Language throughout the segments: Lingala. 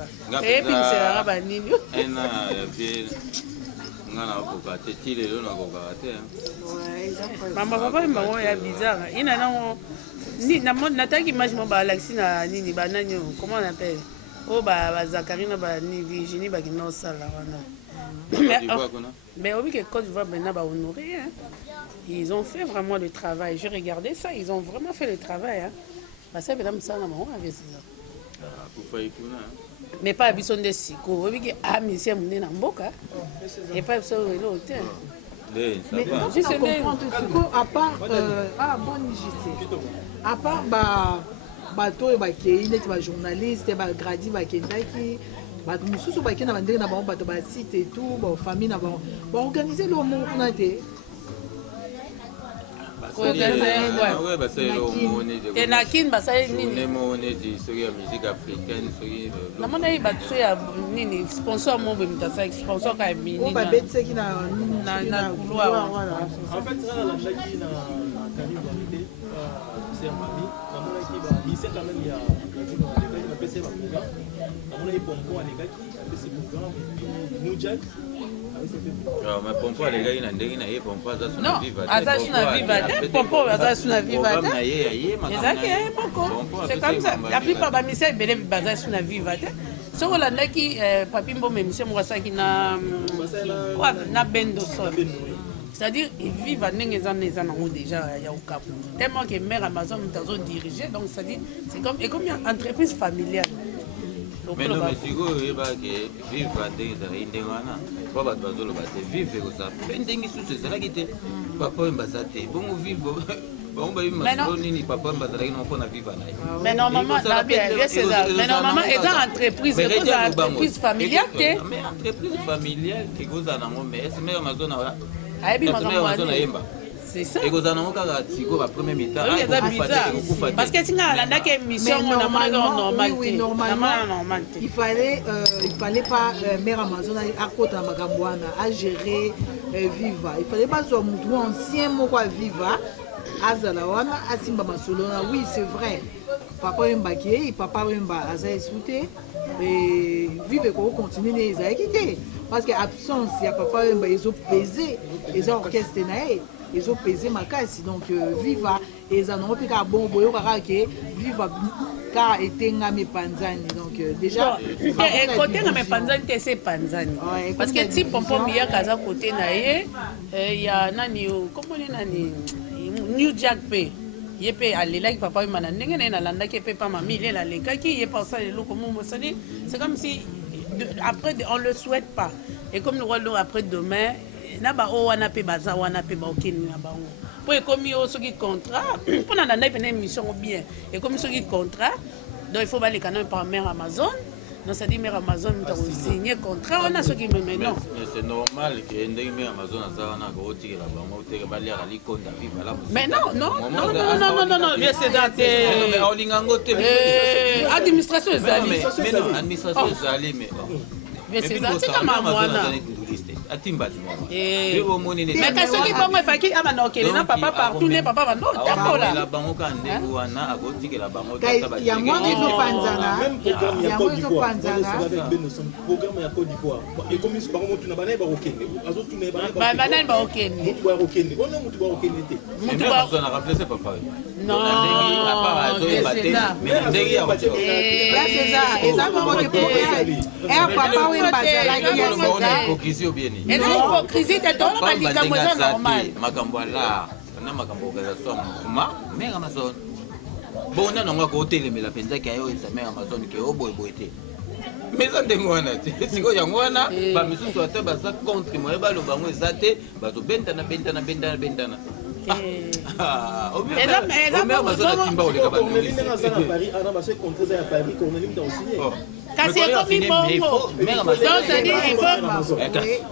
quoi. Et puis c'est la rabanini. Maman papa mbango ya bizarre. Ina nango ni na taki image mo ba Alexis na nini ba nani comment on appelle? Oh ba Zakarina ba ni Virginie ba kino sala wana. Mais oui que Côte d'Ivoire maintenant ba honorer hein. Ils ont fait vraiment le travail. J'ai regardé ça, ils ont vraiment fait le travail hein. Bah ça madame ça na maman avec ça. Mais pas habitué de siko. Oui que ah monsieur mon na mboka. Et pas ça l'autre. Mais je sais comprendre siko à part bon JC. À part bato ba kei net ba journaliste ba gradi ba kendaki ba mususu ba kena bandenge na ba bato ba site et tout ba famille na ba organiser le monde na te. Ouais, bah c'est le monnaie de. Et Nakin, bah ça est nini. Monnaie de série musique africaine, série. La monnaie bah tu es nini sponsor mon bimita ça sponsor ka mini. Oh bah bête qui na couloir. En fait ça la Jackie na Karim Vérité c'est mamie. La monnaie qui bah il sait quand même il y a la PC va programme. La monnaie est pompo les gars qui PC programme nous Jack. Mais pompo les gars il ndenge na ye pompo za suna viva. Non, ça suna viva. Pompo za suna viva. C'est comme ça. La plupart ba misa belé baza suna viva. Ce qu'on a qui papi mbo me monsieur mwasaki na bendo so. C'est-à-dire ils vivent en ndenge en déjà ya okapu. Tellement que mère Amazon mtazo diriger donc c'est comme et comme une entreprise familiale. Mais non, mais si vous voyez que vivre à Indéwana, pas de bazolo, c'est vivre comme ça. Pending sous c'est ça qui était papa mbazate. Bon vivre, bon bah il papa mbazate non pas vivre là. Mais normalement là bien c'est ça. Mais normalement est dans entreprise, c'est une entreprise familiale que. Mais entreprise familiale qui goes à non mais c'est même Amazon là. Ah bien Amazon là. C'est ça. Et vous en avez qu'à tirer la première mi-temps. Parce que si on a une émission, on a normalement. Oui, normalement. Il fallait pas mère Amazon à côté de Magambouana à gérer Viva. Il fallait pas sur mon ancien mot quoi Viva. Azalawana, Asimba Masolona. Oui, c'est vrai. Papa Mbaki, papa Mba Azaï Souté. Et Vive qu'on continue les quitté. Parce que absence, il y a papa Mba, ils ont pesé, ils ont orchestré. Ils ont pesé ma casse, donc Viva, et ils en ont pris un bon boyo que Viva car était ngame panzani, donc déjà. Et côté ngame panzani, c'est panzani. Parce que si pompom il y a kaza côté naie, il y a nani, comment on est nani, New Jack Pay. Il peut aller là, papa il m'a dit, n'engagez na landa qui peut pas mamie, il est là, les gars qui est passé les loups comme on dit, c'est comme si après on le souhaite pas. Et comme le rôle après demain. Naba o wana pe baza wana pe ba okeni na bango po ekomi o soki contrat pour na na une émission bien et comme soki contrat donc il faut aller quand même par mère Amazon donc ça dit mère Amazon nous avons signé contrat on a soki mais non mais c'est normal que ndenge mère Amazon aza wana ko tiki la bango te ba lira li konda viva là mais non bien c'est dans mais olingango te administration ezali mais non administration ezali mais mais c'est ça comme moi Atimba mais qu'est-ce qui bon mais faki amana okele na papa partout ne papa va non d'accord là la bango ka ndengo wana agoti ke la bango il y a moins de panzana même programme ya Côte d'Ivoire avec Benoson programme ya Côte d'Ivoire et comme ils bango tu na bana ba okene azo tu na bana ba okene mutu ba okene on mutu ba okene te mutu ba on a remplacé papa non là c'est ça et ça comment que pour et papa oui bazala qui est hypocrisie bien et l'hypocrisie de ton makambo za normal makambo la na makambo ga so ma mère Amazon bon na ngo ko telemela penza ki ayo isa mère Amazon ke oboy boyete mais ça ndengwana te siko ya ngwana ba misusu ate ba za contre moi ba lo bango ezate ba zo bentana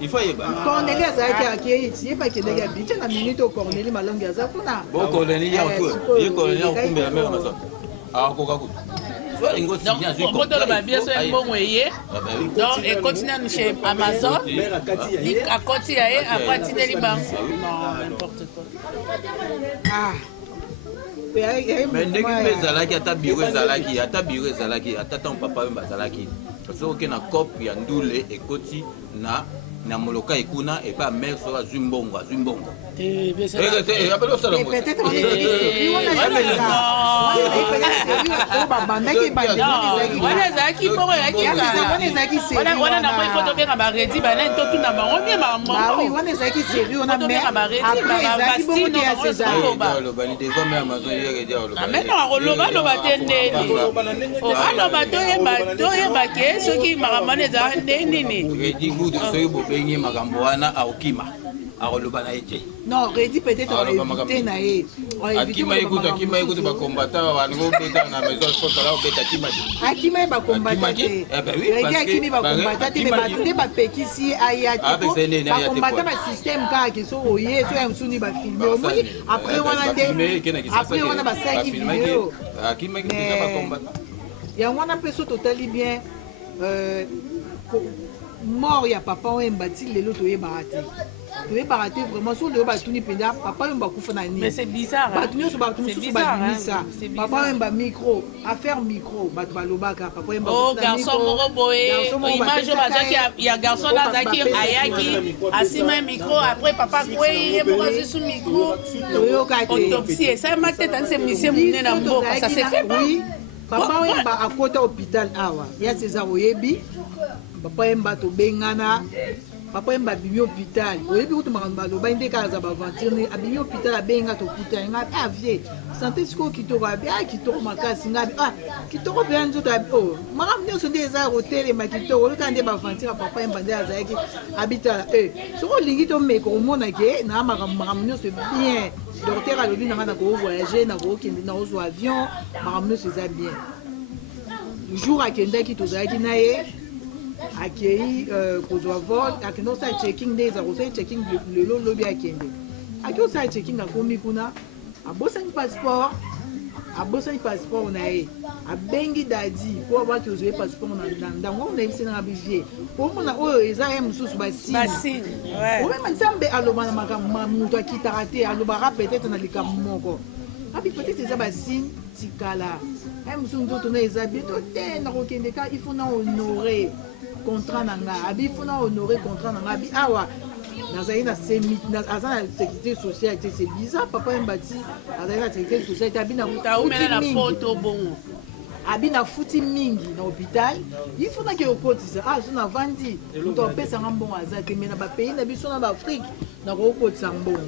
il faut Cornélie azalaki akei pas que ndenge habite na minute au Cornélie malongi azakuna bon Cornélie ya tout ye Cornélie okumbe la mère Amazon akoka ku donc et continue chez Amazon à continuer à continuer les banques non n'importe quoi Mais ndenge mpe ezalaki ata biro ezalaki ata ntango papa oyo bazalaki soki na cope ya ndule ekoti na moloka ekuna epe amere soki azwi mbongo wana ezalaki bongo wana na moi foto benga baredi banani totuna bango bie wana ezalaki série wana aloba te ndeni aloba toyeba ke soki makambo wana ezala nde nini soki bobengi makambo wana aokima akoloba na ye te non redi peut-être évité na ye akima ekuta bakombata balingo obeta na maison sosala obeta akima ye bakombata te redi akimi bakombata te bato nde bapekisi aya te bakombata basystème kaka so oye so ya mosuni bafilme omoni après wana basalaki video yango wana mpe so totali bien mort ya papa Wemba ti lelo toyebaka te vraiment so lelo batuni mpenza papa Wemba kufa na nini bato nyonso bato mosusu babimisa papa Wemba micro affaire micro bato balobaka papa Wemba garçon moko boye image bazaki ya garçon azaki ayaki asima micro après papa kwei ye moko azwi su micro toyoka te autopsie esalema te tani se misie monene na mboka ça se fait pas papa Wemba akota hôpital awa ya César oyebi papa Wemba tobengana papa Wemba abimi hôpital oyebi kutu makambo baloba nde kaka za baventure abimi hôpital abenga tokutana nga avie santé sikoyo kitoko abi kitoko makasi nga kitoko mpenza nzoto abi makambo nyonso nde eza kotelema kitoko oleka nde baventure papa Wemba nde azalaki abitala soko olingi tomeka omona ke na makambo nyonso bien docteur alobi nanga na kovoyage na kokende na kozwa avion makambo nyonso eza bien jour akendaki tozalaki na ye akei kozwa vol akende osala checking nde eza kosala checking lelo lobi akende aki osala checking akomi kuna abosani passeport na ye abengi dadi po abaki ozwa ye passeport na ndango wana yebisi nanga bivie omona oyo eza ye mosusu basine omema nzambe aloba na makambo moto akitaka te alobaka peut-être na likambo moko abi peut-être eza basine tikala ye mosusu nzoto na eza bien to te nakokende ka il faut na honore contrat na nga abi il faut na honore contrat na nga abi awa nazali na aza na sécurité sociale te c'est bizarre papa Wemba ti azali na sécurité sociale te abi na futi mingi na hôpital il faut nake okotisa so na vandi moto apesanga mbongo aza te mais na bapays na biso na baafrike nakokotisa mbongo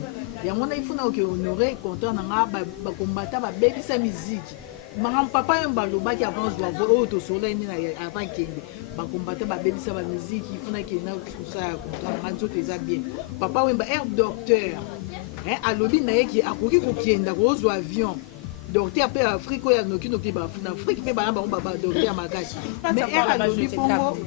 yango na il faut na oke honore contrat na nga bakombata babebisa miziki makambo papa Wemba alobaki avant zwa oyo tosolai nini avant kende bakombata babebisa bamiziki ifunaki na kosala contrat nanga nzoto eza bien papa Wemba docteur alobi na ye ki akoki kokenda kozwa avion docteur mpe afrique oyo anoki bafuna afrique mpe bana bango badocteur ya makasi mais alobi bongo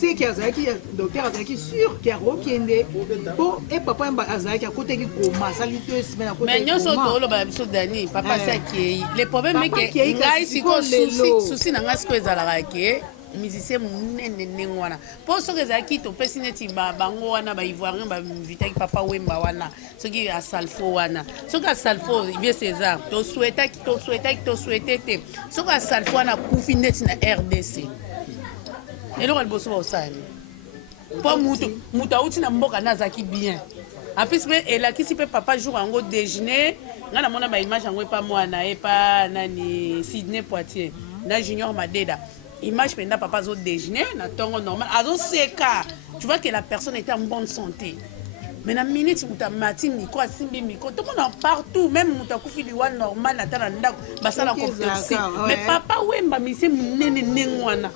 seki azalaki docteur azalaki sûr ke akokende mpo papa Wemba azalaki akotaki koma asali 2 semaines mais nyonso tooloba na biso dani papa asi akei le problème eke ngai sikoyo susi na ngai sikoyo ezalaka ke musicien monene ndenge wana mpo soki ezalaki topesi neti bango wana baivoirien bainvitaki papa Wemba wana soki asalfo wana soki asalfo vie César tosuete te soki asalfo wana akufi neti na RDC eloko liboso baosali mpo mutu auti na mboka nde azalaki bien apesi mpe elakisi mpe papa jour yango déjeuner ngai namona baimage yango epa mwana epa nani Sidney Poitier na Junior Madeda image mpenza papa azo déjeuner na ntongo normal azoseka tu vois que la personne était en bonne santé mais na minute mutu amati micro asimbi micro tomona partout même mutu akufi liwa normal ata na ndako basala autopsie mais papa Wemba misie monene ndenge wana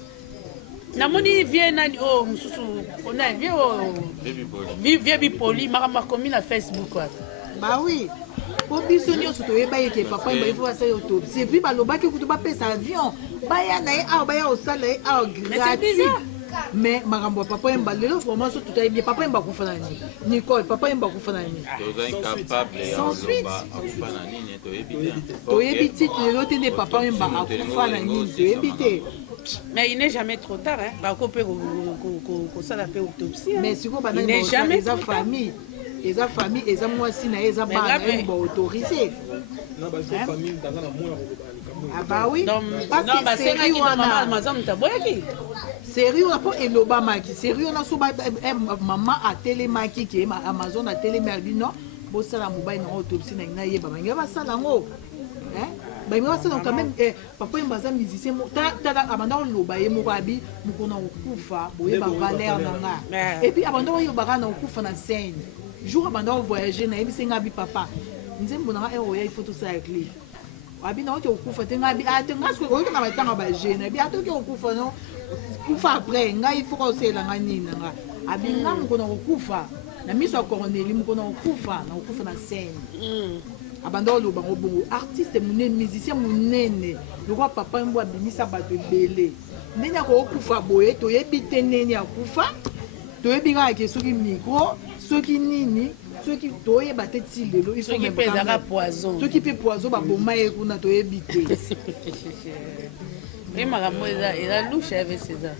namoni vie nani mosusu vie bipoli makambo akomi na Facebook wana bah oui po biso nyonso toyeba eke papa Wemba il faut asala autopsie et puis balobaki kutu bapesa avion baya na ye awa baya osala ye awa gratuit mais makambo ya papa Wemba lelo vraiment so totali bien papa Wemba akufa na nini Nicole papa Wemba akufa na nini sans suite toyebi ti lelo te nde papa Wemba akufa na nini toyebi te Mais il n'est jamais trop tard. Hein. Ça la fait autopsie. Mais si vous il n'est jamais trop tard. Famille. Et sa famille, et sa moitié, et sa barre, ils vont autoriser. Ah bah oui. Parce que sérieux, on a... Sérieux, on a pas Elobama qui. Sérieux, on a souvent maman à télémaki qui est Amazon à télémerdi, non? Bon, ça la mobile, non, autopsie, n'a pas yé, il y a ça là, non? Hein? Bah, il y a ça quand même, papa, il y a un musicien, abandon l'obaye, morabi, mukona okufa, boye ba valeur nanga. Et puis abandon yo barana okufa na scène. Jour abandon voyager na ebi senga bi papa. Nzembo na il faut tout ça avec lui. Abi na oto okufa tenga bi atenga ce ko na batanga ba jeune, bi atoki okufa no. Kufa après, nga il faut que la nga nini nga. Abi nga mukona okufa. Na miso Corneli mukona okufa, na okufa na scène. Abandon le bango bongo artiste munene musicien munene le roi papa mbo abimisa bato belé nenya ko okufa boye to yebite nenya akufa to yebinga ke soki micro soki nini soki to yebate ti lelo il faut qui pèsera poison soki pe poison ba boma e kuna to yebite et makambo eza louche avec César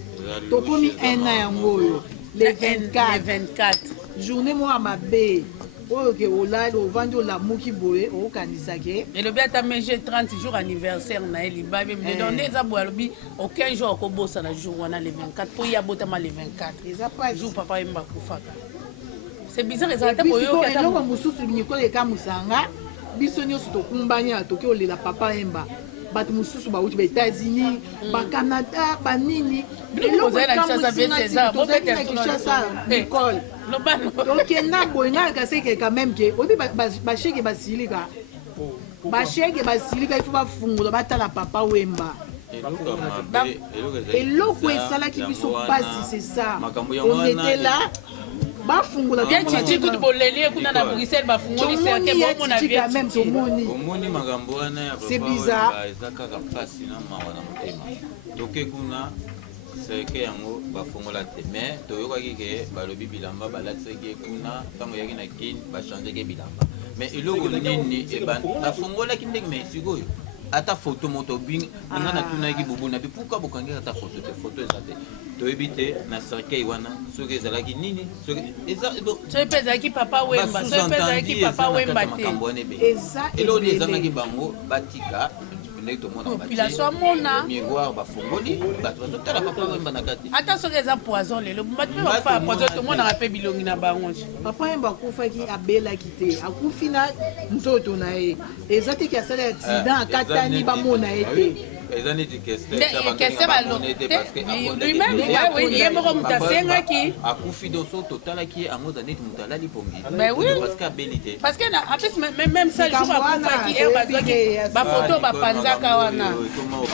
to komi un an yango yo le 24 journée moi mabe. Ok, au vendu la mouki boé, au Kanisake. Et le bien t'as mangé 30 jours anniversaire, na eli ba me donner ça boire bi aucun jour ko bossa na jour on a les 24 pour y abotama les 24. Ils a pas jour papa imba kufaka. C'est bizarre ça ta boyo ka ta mususu nyiko le kamusanga. Biso nyoso to kumbanya to ke olela papa imba. Bat mususu ba uti ba États-Unis, ba Canada, ba nini. Nous vous allez ça fait César, bon peut-être ça Nicole. Ok, na boinga kasi que quand même que obi ba cheke ba silika. Ba cheke ba silika il faut ba fungola batala papa Wemba. Et l'autre ça là qui biso passe c'est ça. On était là. Ba fungola bien titi tout boleli kuna na Bruxelles ba fungoli c'est que bon mon avis même to moni. Omoni makambo wana ya c'est bizarre. Ezaka ka fasi na mawana motema. Donc kuna c'est que yango bafongola te mais toyokaki ke balobi bilamba balatisaki kuna ntango yaki na kini bachangeki bilamba mais eloko nini bafongolaki ndenge mais sikoyo ata photo moto binga na tunaki bubu na pourquoi bokangela ata photo te photo eza te toyebi te na cercueil wana soki ezalaki nini soki ezalaki papa Wemba soki ezalaki papa Wemba te eloko ezangaki bango batika population mona miroir bafongoli bato bazotala papa Wemba na kati ata soki eza poison lelo bato mpe bafa poison tomonaka mpe bilongi na bango papa Wemba akufaki abelaki te akufi na nzoto na ye eza te ki asali accident akatani bamona ye te eza neti kese lui-même ye moko moto asengaki akufi doso totalaki ye ango eza neti moto alali pongi parce que abeli te parce que en plus même ça jour akufaki bazwaki bafoto bapanzaka wana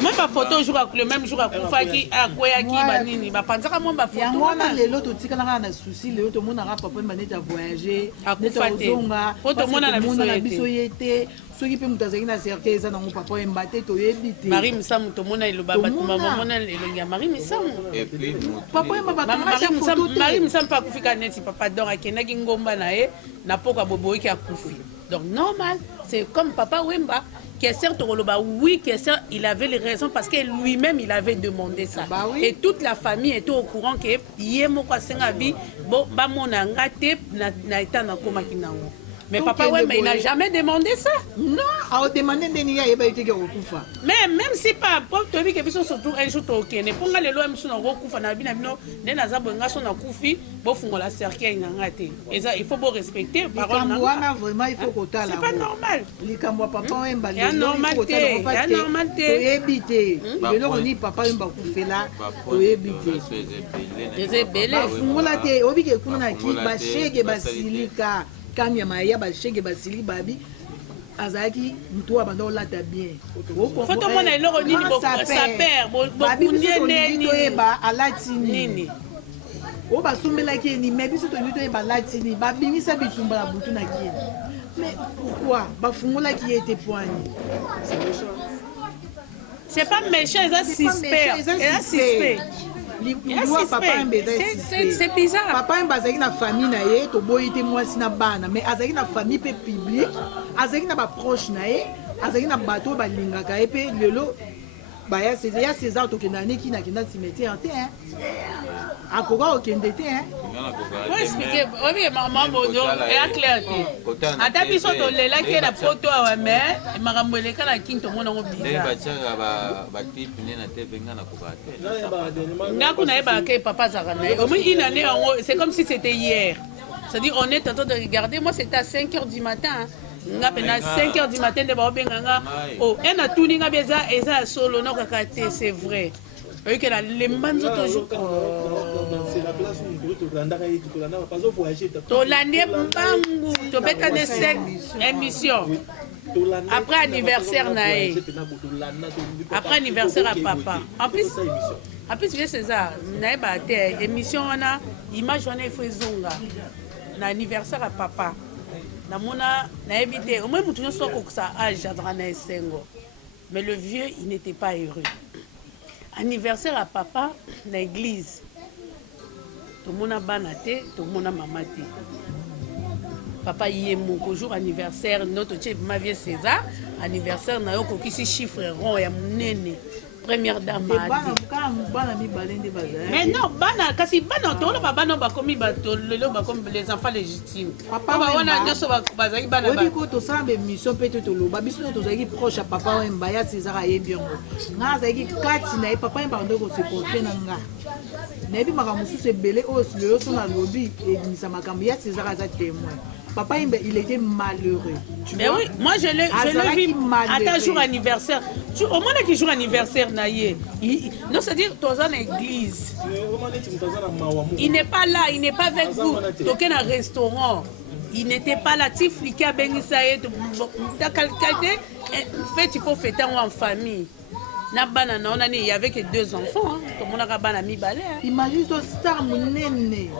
même bafoto le même jour akufaki akweyaki banini bapanzaka mwa bafoto yango wana lelo totikalaka na souci lelo tomonaka papa Wemba neti avoyage neti ozonga po tomona na biso ye te soki mpe moto azalaki na cercueil eza nango papa Wemba te toyebi te Marie Misamu tomona eloba bato bamona elongi ya Marie Misamu papa Wemba Marie Misamu mpe akufika neti papa donc akendaki ngomba na ye na poko boboyiki akufi donc normal c'est comme papa Wemba que certes oui que certes il avait les raisons parce que lui-même il avait demandé ça et toute la famille était au courant que ye moko asenga bi bo bamona ngate na état na komaki nango. Mais papa Wemba il n'a jamais demandé ça. Non, a demandé ndeni ya yeba iteke okufa. Mais même si pas pour te dire que biso surtout un jour to ne ponga lelo am suna okufa na bina bino ndena za bonga so na kufi bo fungola cercueil na ngate. Et ça il faut beau respecter parole na. Wana vraiment il faut kotala. C'est pas normal. Likambo papa Wemba il normalité, il normalité. Ebité. Lelo ni papa Wemba kufela ebité. Des belé. Fungola te obike kuna ki ba shege basilika. Kanya maya ba shege basili babi azaki mtu abanda olata bien photo mona eloko nini sa père bokundie neni toyeba alati nini o basumbelaki ni mais biso toyeba alati nini babimisa bitumba la butu na kieni mais pourquoi bafungolaki ete poani c'est pas méchant c'est c'est bizarre. Papa Wemba azaki na famille na ye to boyi te mwasi na bana mais azaki na famille pe publique azaki na ba proche na ye azaki na bato balingaka ye pe lelo baya César tokenda neki na kenda cimetière te akoka okende te expliquer oui maman bodo et clair te ata biso tolelaki na poto awa mais makambo eleka na kini tomona ngo bizarre ngako nayebaka ke papa azalaka na ye au moins une année yango c'est comme si c'était hier. C'est-à-dire on est en train de regarder, moi c'était à 5h du matin. Nga pena 5h du matin de ba benganga. Oh, et na tout ninga beza eza solo no kakate, c'est vrai. Oui que la lembanzo toujours. C'est la place où tu randaka et tu randaka pas au voyager. To landé bangu, to beta de 5 émissions. Après anniversaire nae. Après anniversaire à papa. En plus vieux César, nae ba te émission wana image wana il faut zonga. Na anniversaire à papa. Na mona na évité au moins mutu nyonso ko sa âge azaka na esengo. Mais le vieux il n'était pas heureux. Anniversaire à papa na église. Tout mona bana te, tout mona mama te. Papa yé mon jour anniversaire notre chef ma vie César anniversaire na yo ko kisi chiffre rond ya munene. Première dame mais non bana kasi bana to lo bana ba komi ba to le ba comme les enfants légitimes papa wana nyoso ba bazaki bana ba ko to sambe mission peut-être to lo ba biso to zaki proche à papa wemba ya César ayebiongo nga zaki kati na papa yemba ndo ko se confie na nga na bi maka musu se belé o le so na lobby et misa makambo ya César aza témoin. Papa, il était malheureux. Mais oui, moi je le vis à ta jour anniversaire. Au moins qui jour anniversaire naïe. Non, c'est-à-dire dans une église. Il n'est pas là, il n'est pas avec vous. Donc un restaurant. Il n'était pas là. Tu fliquais à Bengissaïe. En fait, il faut fêter en famille. Il y avait que 2 enfants. Comme on a mis balai. Imagine ton star mounene,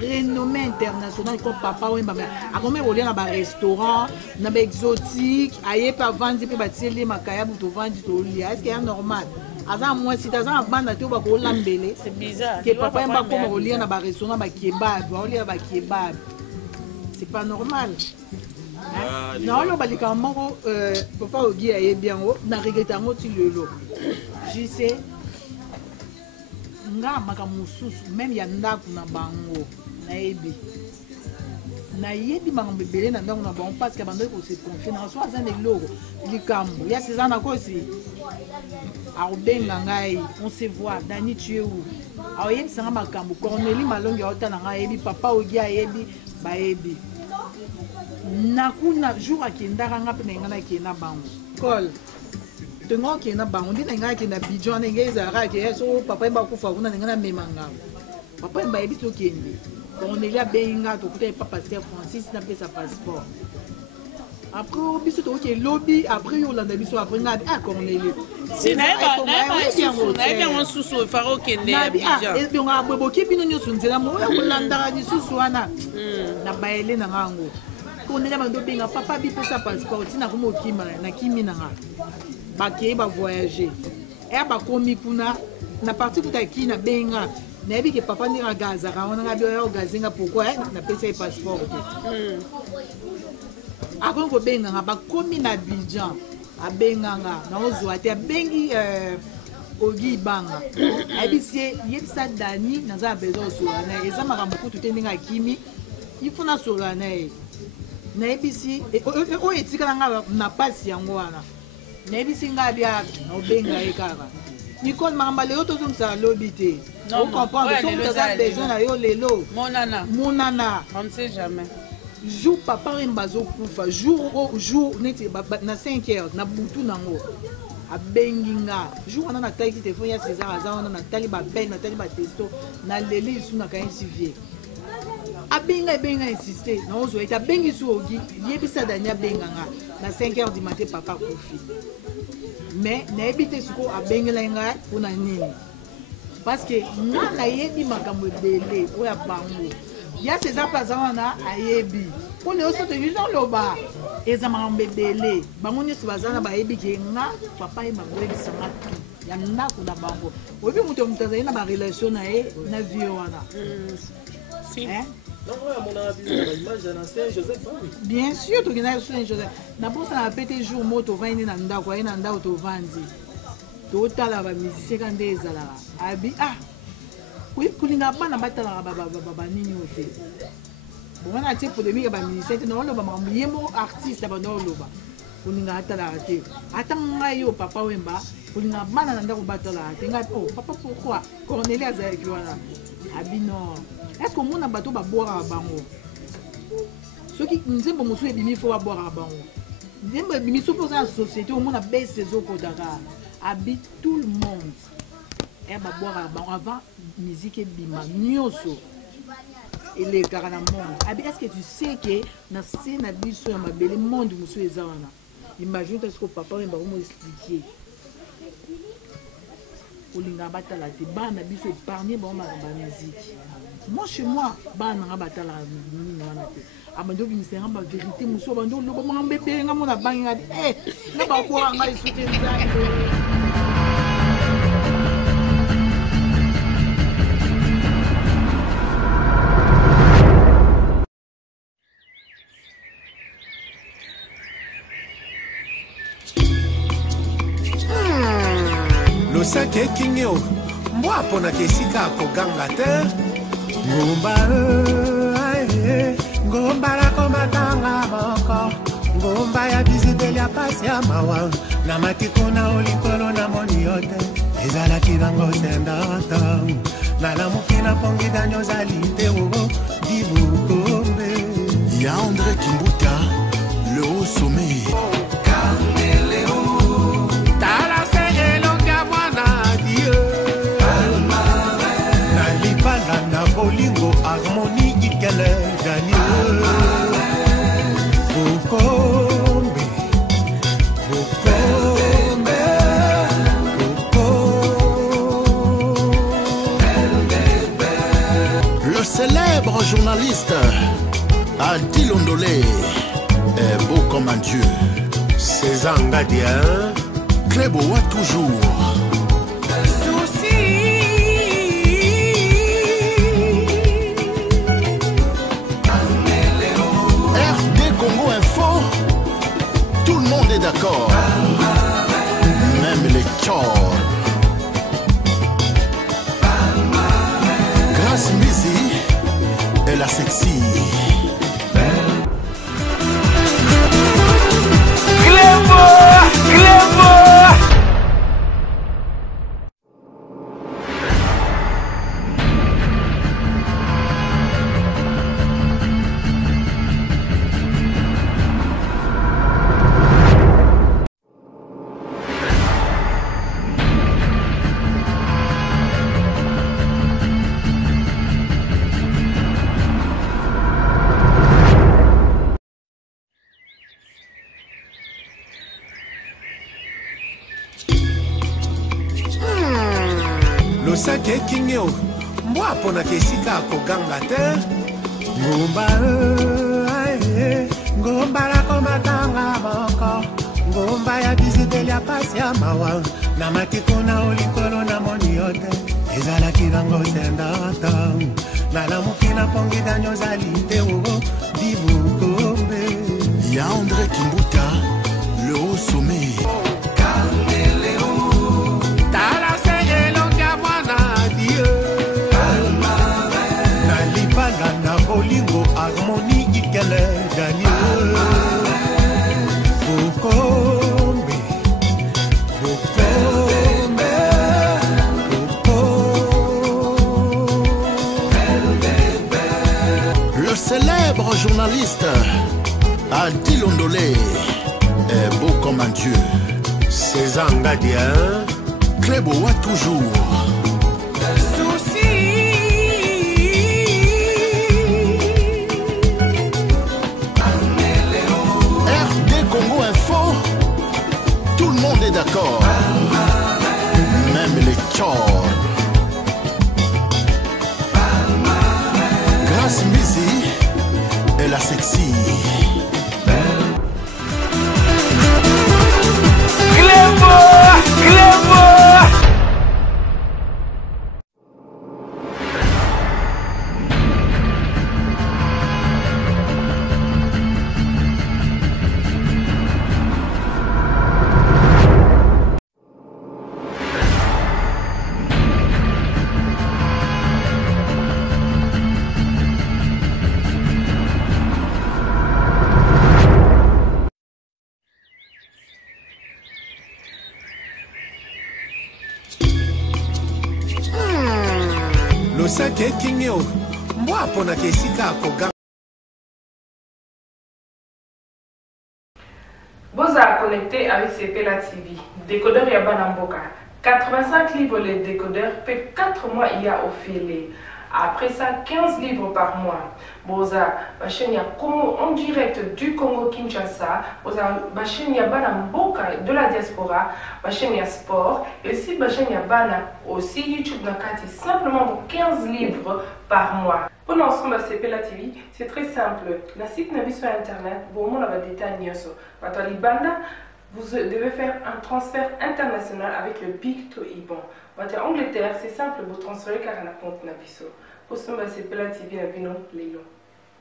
renommé international comme papa ou maman. A combien on a un restaurant, un exotique, aïe pas vendre puis bâtir les makaya pour te vendre tout lit. Est-ce que c'est normal? Azan moi si t'as un bande tu vas coller l'embellé. C'est bizarre. Que papa aime pas comme on lit un restaurant ba kebab, on lit ba kebab. C'est pas normal. Non, le balika moko papa ogi aye bien na regretta ngo ti lelo. Je sais nga makamususu même ya ndako na bango na yebi. Na yebi makambo belé na ndako na bango parce que bando ko se confier na so azan eloko likambo. Ya César na kosi. Aobenga ngai, on se voit Dani tu es où? Aoyebi sanga makambo Cornélie Malongi ota na nga yebi papa ogi ayebi ba yebi. Nakuna jour akendaka nga pe na kena bango kol tengo kena bango ndi nga kena Bijon ngeza ra ke so papa ba kufa kuna nga na memanga papa ba yebi to kende on est là benga to kuta papa Pasteur Francis na pesa passeport après biso to ke lobby après Yolanda biso après nga Cornélie c'est na bien on sous faro kende ya Bijon et bien nga bobo ki bino nyoso nzela mo ya Yolanda di susu wana na baele na ngango. On est là dans papa bi pesa passeport tina komo kima na kimi na nga ba ke ba voyager e ba komi kuna na parti kuta ki na benga na bi ke papa ndira gaza ka ona ngabi o gazinga pourquoi na pesa passeport avant ko benga nga ba komi na Abidjan a benga nga na ozwa te bengi ogi banga abisi yebisa Dani na za bezo so na eza makambo kutu te ndinga kimi ifuna so na na ebisi o etika nga na pasi yango wana na ebisi nga bia no benga ekaka Nicole mamba leo to zumsa lobby te on comprend que tu as besoin na yo lelo monana on ne sait jamais jour papa mbazo kufa jour neti na 5h na butu nango abenginga jour wana na taiki téléphone ya César azana na tali ba ben na tali ba testo na leli su na kain civil abenga insister na ozo eta bengi su ogi yebisa Dani abenganga na 5h du matin papa kufi mais na ebite suko abengela nga pona nini parce que nga na yebi makambo belé oya bango ya César pazana ayebi pone oso te vivant loba eza makambo belé bango nyesi bazana ba yebi ke nga papa e magoye bisanga ya ndako na bango obi muto mutazali na ba relation na e na vie wana si bien sûr tu gina Saint Joseph na posa na pete jour moto vandi na ndako ai na ndako to vandi totala ba musicien quand des ezalaka abi ah oui kulinga bana batalaka ba nini ote bon on a tie polémique ba musicien non lo ba yemo artiste ba non lo ba kulinga atalaka te atanga yo papa wemba kulinga bana na ndako batalaka te ngai oh papa pourquoi Corneille azaki wana abi non est-ce que mon bateau ba boire bango ceux qui nzembo mosu ebimi fo ba boire bango nzembo ebimi so pour la société au monde a baissé zo kodaka habite tout le monde et ba boire bango avant musique ebima nyoso et les gars dans monde abi est-ce que tu sais que na scène na biso ya mabele monde mosu eza wana imagine est-ce que papa va me expliquer olinga batala te bana biso épargner ba musique. Moi chez moi, bana batala nini wana te. Amando bimisera ba vérité muso bando lo ba mbebe nga mona banga eh na ba ko nga isute nzambe. Losake kingeo mbwa pona kesika koganga te. Ngomba la komatanga moko ngomba ya bizibeli ya pasi ya mawa na matikona olikolo na moni yote ezalaki bango sendata na lamuki na pongi danyo zalite ogo dibukombe ya André Kimbuta le haut sommet tala segelo kamwana dieu na libala na bolingo harmonie ikele gagné Bukombe Bukombe Le célèbre journaliste Adi Londolé est beau comme un dieu. César Ngadia Cléboa toujours. D'accord, même les tchors. Grâce Mizi et la sexy. Losake kingeo mbwa pona kesika koganga te. Ngomba la komatanga moko ngomba ya bizibeli ya pasi ya mawa na matikona olikolo na moni yote ezalaki bango sendata na lamuki na pongi danyo zalite ogo dibukombe ya André Kimbuta le haut sommet Olingo harmonie ikele gagné Bukombe Bukombe Le célèbre journaliste Adi Londolé est beau comme un dieu. César Ngadia Cléboa toujours. D'accord, même les tchors. Grâce Mizi et la sexy. osaki ekingi o mbwa aponaka esika akoga. Boza connecté avec Sepela TV. Décodeur Yabana Mboka. 85 livres les décodeurs, peut 4 mois il y a offert. Après ça, 15 livres par mois. Boza, Bachen ya Congo en direct du Congo Kinshasa. Boza, Bachen ya Bana Mboka de la diaspora. Bachen ya sport. Et si Bachen ya Bana aussi YouTube Nakati, simplement pour 15 livres par mois. Pour l'ensemble de Sepela TV, c'est très simple. La site n'a vu sur internet, bon, on a des détails nyoso. Batali Banda, vous devez faire un transfert international avec le Big to Ibon. En Angleterre, c'est simple, vous transférez car on a compte Nabiso. Pour ce moment, Sepela TV, Avino Lélo.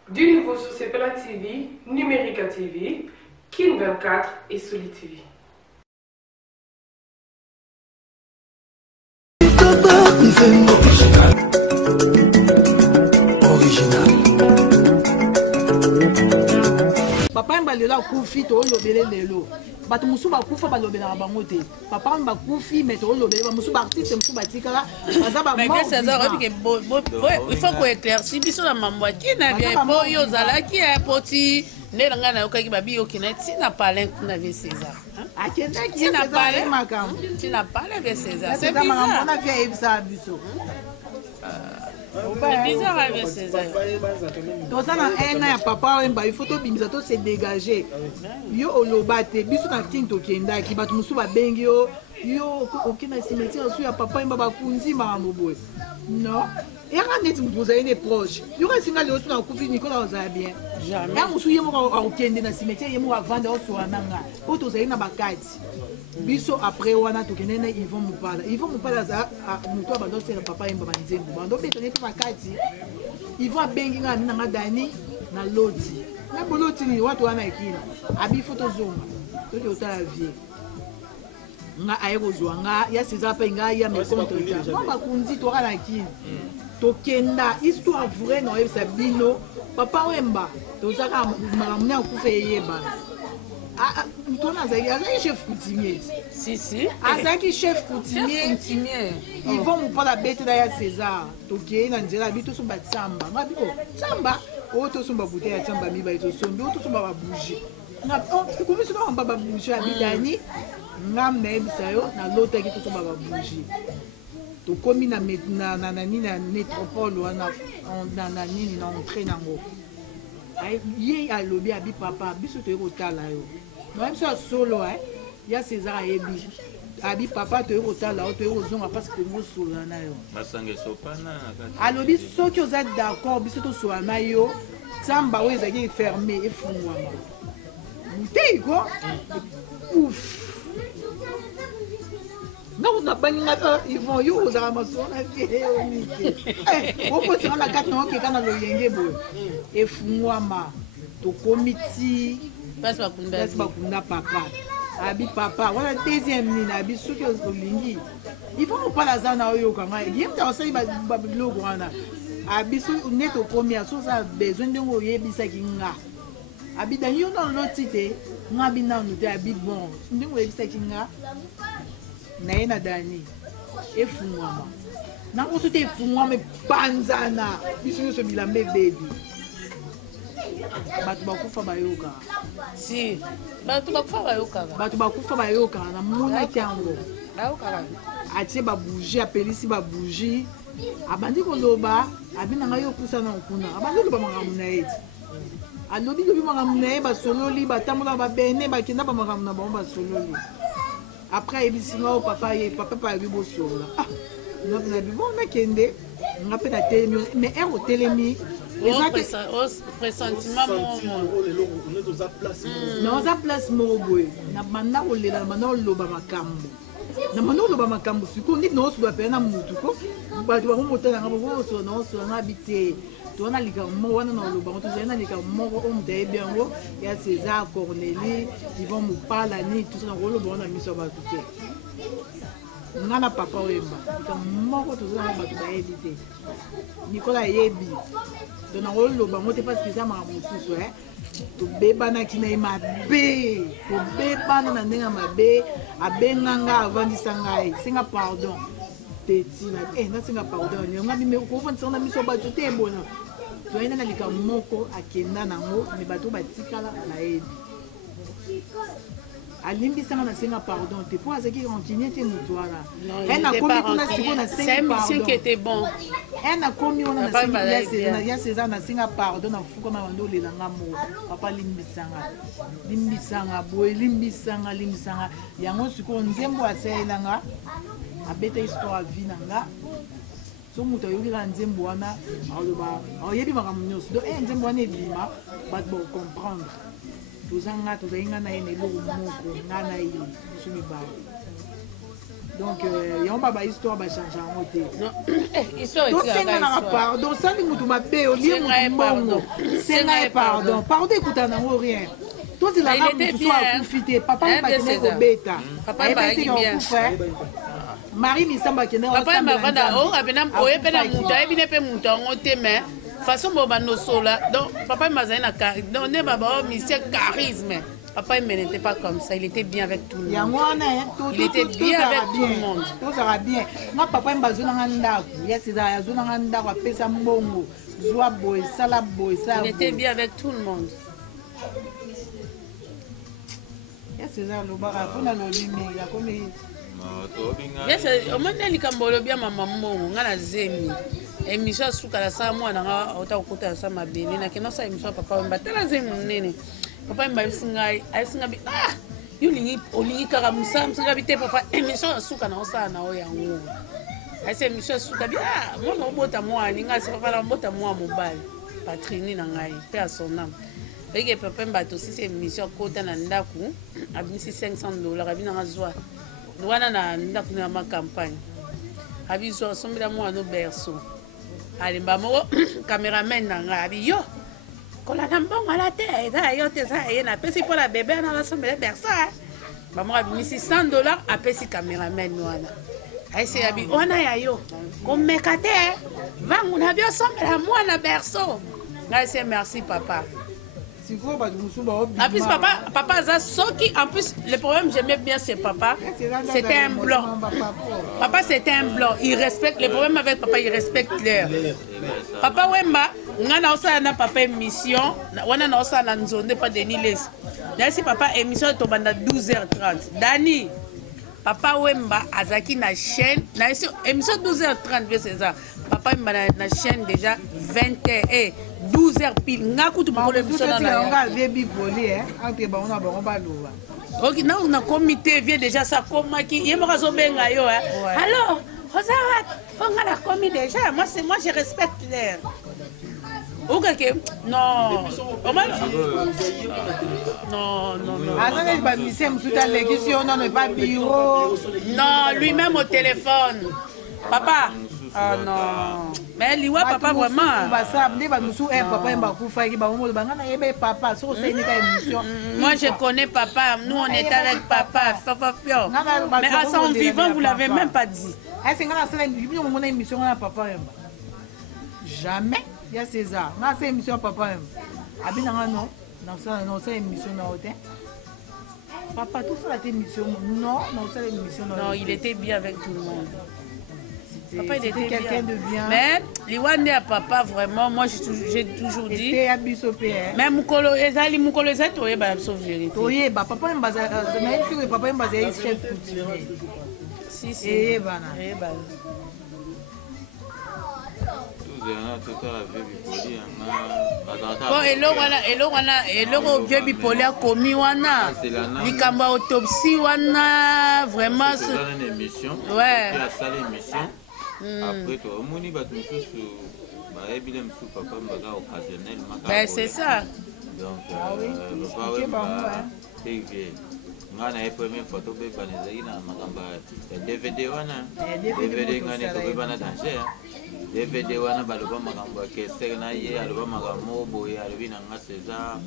Du nouveau sur Sepela TV, Numérica TV, Kin 24 et Soli TV. Papa mbalela kufi to lobele lelo. Bato musu ba kufa ba lobela bango te. Papa mba kufi mais to lobele ba musu ba artiste musu ba tikala baza ba mais que ça il faut qu'on éclaircisse biso na mambo qui na bien po yo zalaki a poti ne nga na okaki ba bi okina tina parler na vie César. Akenda qui na parler makam. Tina parler de César. C'est bizarre. On a fait ça biso. C'est bizarre avec César. Donc ça na un an papa wemba il faut to bimisa to se dégager. Yo olobate biso na tinto kenda ki batu musu ba bengi yo okina cimetière sur ya papa wemba ba kunzi ma moboy. Non. Et quand net vous avez des proches. Yo ka singa le na kufi Nicolas oza bien. Jamais. Ya musu yemo ka okende na cimetière yemo ka vendre o so nanga. O to zaina bakati. Biso après wana tokende na Yvon Mupala za mutu abando sera papa yemba banzembo bando betone pe makati Yvon abengi nga nanga Dani na loti na boloti ni watu wana ekina abi photo zonga toki otala vie nga ayeko zwanga ya César pe nga ya me contre ta mama kunzi to kana kina tokenda histoire vraie no yebisa bino papa wemba tozaka makamuni akufa yeba. Chef coutumier. Si. Azaki chef coutumier. Ils vont me parler bête d'ailleurs César. Toké na nzela bito so batsamba. Ngabiko tsamba. O to so babute ya tsamba mi ba ito so ndo to so ba bougie. Na ko mi so ba bougie abidani. Ngam na ebisa yo na lota ki to so ba bougie. To komi na nani na métropole wana na nini na entrée nango. Ay ye alobi abi papa biso to ko tala yo. Même ça solo il y a César yebi abi papa to rotala to rozonga parce que mo solo na yo basange sopana alobi soki oza d'accord biso to solo na yo tsamba o ezaki fermé et fungwa bouteille quoi ouf non na banga ils vont yo oza masona vie o ko tsana na kat no ke kana lo yenge bo et fungwa ma to committee Passe bakunda papa abi papa voilà deuxième nina abi soki olingi il faut pas la zana oyo kanga yem ta osai ba biloko wana abi so neto komia so ça besoin de oyebisa kinga abi dan yo non loti te ngabi na no te abi bon ndingo oyebisa kinga na yena dani efungwama na ko so te efungwama panzana biso so bilambe baby bato bakufa bayoka si bato bakufa bayoka na monaki yango atie babougie apelisi babougie abandi koloba abinanga yo kusana okuna abandi koloba makambo na ye alobi makambo na ye basololi batambola babene bakenda bamakambo na bango basololi après ayebisinga o papa yebi bosolola na bibo nakende nga mpe na telemi mais ere otelemi pressentiment non oza place moko boye na banda kolela na banda koloba makambo na banda koloba makambo sikoyo nditi naosolola pene na mutu ko bato bango motalanga bokosola naosola na abi te towana likambo moko wana na olobango tozali na likambo moko oyo moto ayebi yango ya César Cornélie Yvon Mupala nini tosa na koloba wana miso ya bato te nga na papa wemba moko tozala bato bayebi te Nicolas ayebi to na koloba ngo te parce que eza makambo mosusu tobebanaki na ye mabe tobebana na ndenge ya mabe abenganga avandisa ngai senga pardon petit nasenga pardon yango bime okofandisa na miso bato te ebona toyenda na likambo moko akenda nango me bato batikala nayebi alimbisanga nasenga pardon te po azalaki continue te motu wana nakomi kuna siko nasengi pardon nakomi wana ya César nasenga pardon nafuka na bando olelanga moko papa limbisanga boye limbisanga yango sikoyo nzembo asalelanga abeta histoire vie nanga so moto ayoki kaka nzembo wana ayebi makambo nyonso donc nzembo wana ebima bato bacomprendre tozali nga na ye na eloko moko nga na ye biso mibale donc yango bahistoire bachange yango te tosenganaka pardon sali motu mabe olie motu mbongo senga ye pardon ekutana nango rien tozelaka motu so akufi te papa bakende kobeta ayebeteki okufa Marie Misamba akende oyebena moto ayebine mpe moto yango te mais façon boba nosola donc papa mazali na donc ne baba monsieur charisme papa il n'était pas comme ça il était bien avec tout le monde il était bien avec tout le monde tout sera bien na papa mbazona ngandako ya César ya zona ngandako apesa mbongo zwa boy sala il était bien avec tout le monde ya César lobara pona lolimi ya komi yes omona likambo lobia mama mbongo ngana zemi émission suka la sa mwana nga ota okuta sa mabele na kena sa émission papa wemba tala zemi nene papa wemba ayisinga bi yulingi olingi kaka musa bite papa émission suka na osa na oyango ayise émission suka bi mwana obota mwani nga se papa la obota mwa mobile patrini na ngai pe a son âme eke papa wemba to si émission kota na ndaku abimisi $500 abina ngazwa wana na ndaku na ma campagne abiso sombela mwana berceau alimba moko cameraman na nga abi yo kolanda mbongo ala te eza yo te eza ye napesi mpo na bebe wana basombela berceau bamoko abimisi $100 apesi cameraman wana aise abi wana ya yo komeka te vangu na bio sombela mwana berceau ngai se merci papa. En plus, papa a soki. En plus, le problème, j'aimais bien c'est papa. C'était un blanc. Papa, c'était un blanc. Il respecte. Le problème avec papa, il respecte l'heure. Papa, Wemba, on a aussi un papa émission. On a aussi un zone pas de Niles. Si papa émission est à 12h30. Dani, papa Wemba, Azaki na chaîne. Émission 12h30, c'est ça. Papa Wemba na chaîne déjà 20h. 12h pile ngaku tu moko le biso na nga vie bipoli entre ba ona ba loba OK na on a comité vient déjà ça komaki yemaka zo benga yo alors Rosarat on a la commis déjà moi je respecte l'air OK non non azana ba mise msuta lekisi ona no pas bureau non lui-même au téléphone papa. Ah non. Mais liwa papa vraiment. Moi je connais papa. Nous on est avec papa. Mais à son vivant vous l'avez même pas dit. Jamais. Il y a César. Non c'est émission papa. Non. Papa tout ça la émission. Non c'est l'émission. Non il était bien avec tout le monde. Papa, il était quelqu'un de bien. Mais, Liwane à papa, vraiment, moi j'ai toujours dit. C'était à Bissopé. Mais Moukolo Ezali, Moukolo Ezali, tu es la vérité. Oui, papa est basé. Papa est basé chef coutumier. Si. Et bana. Bon, eloko vieux bipoli a commis wana. Likambo autopsie wana, vraiment. C'est une émission. Ouais. La salle émission. Après toi, moni ba tususu ba ebile msu papa mbaga occasionnel maka. Ben c'est ça. Donc papa TV. Ngana e première photo be baneza ina makamba DVD wana. DVD ngane ko be bana danger. DVD wana baloba makambo ke sena ye aloba makambo boye alobi na nga César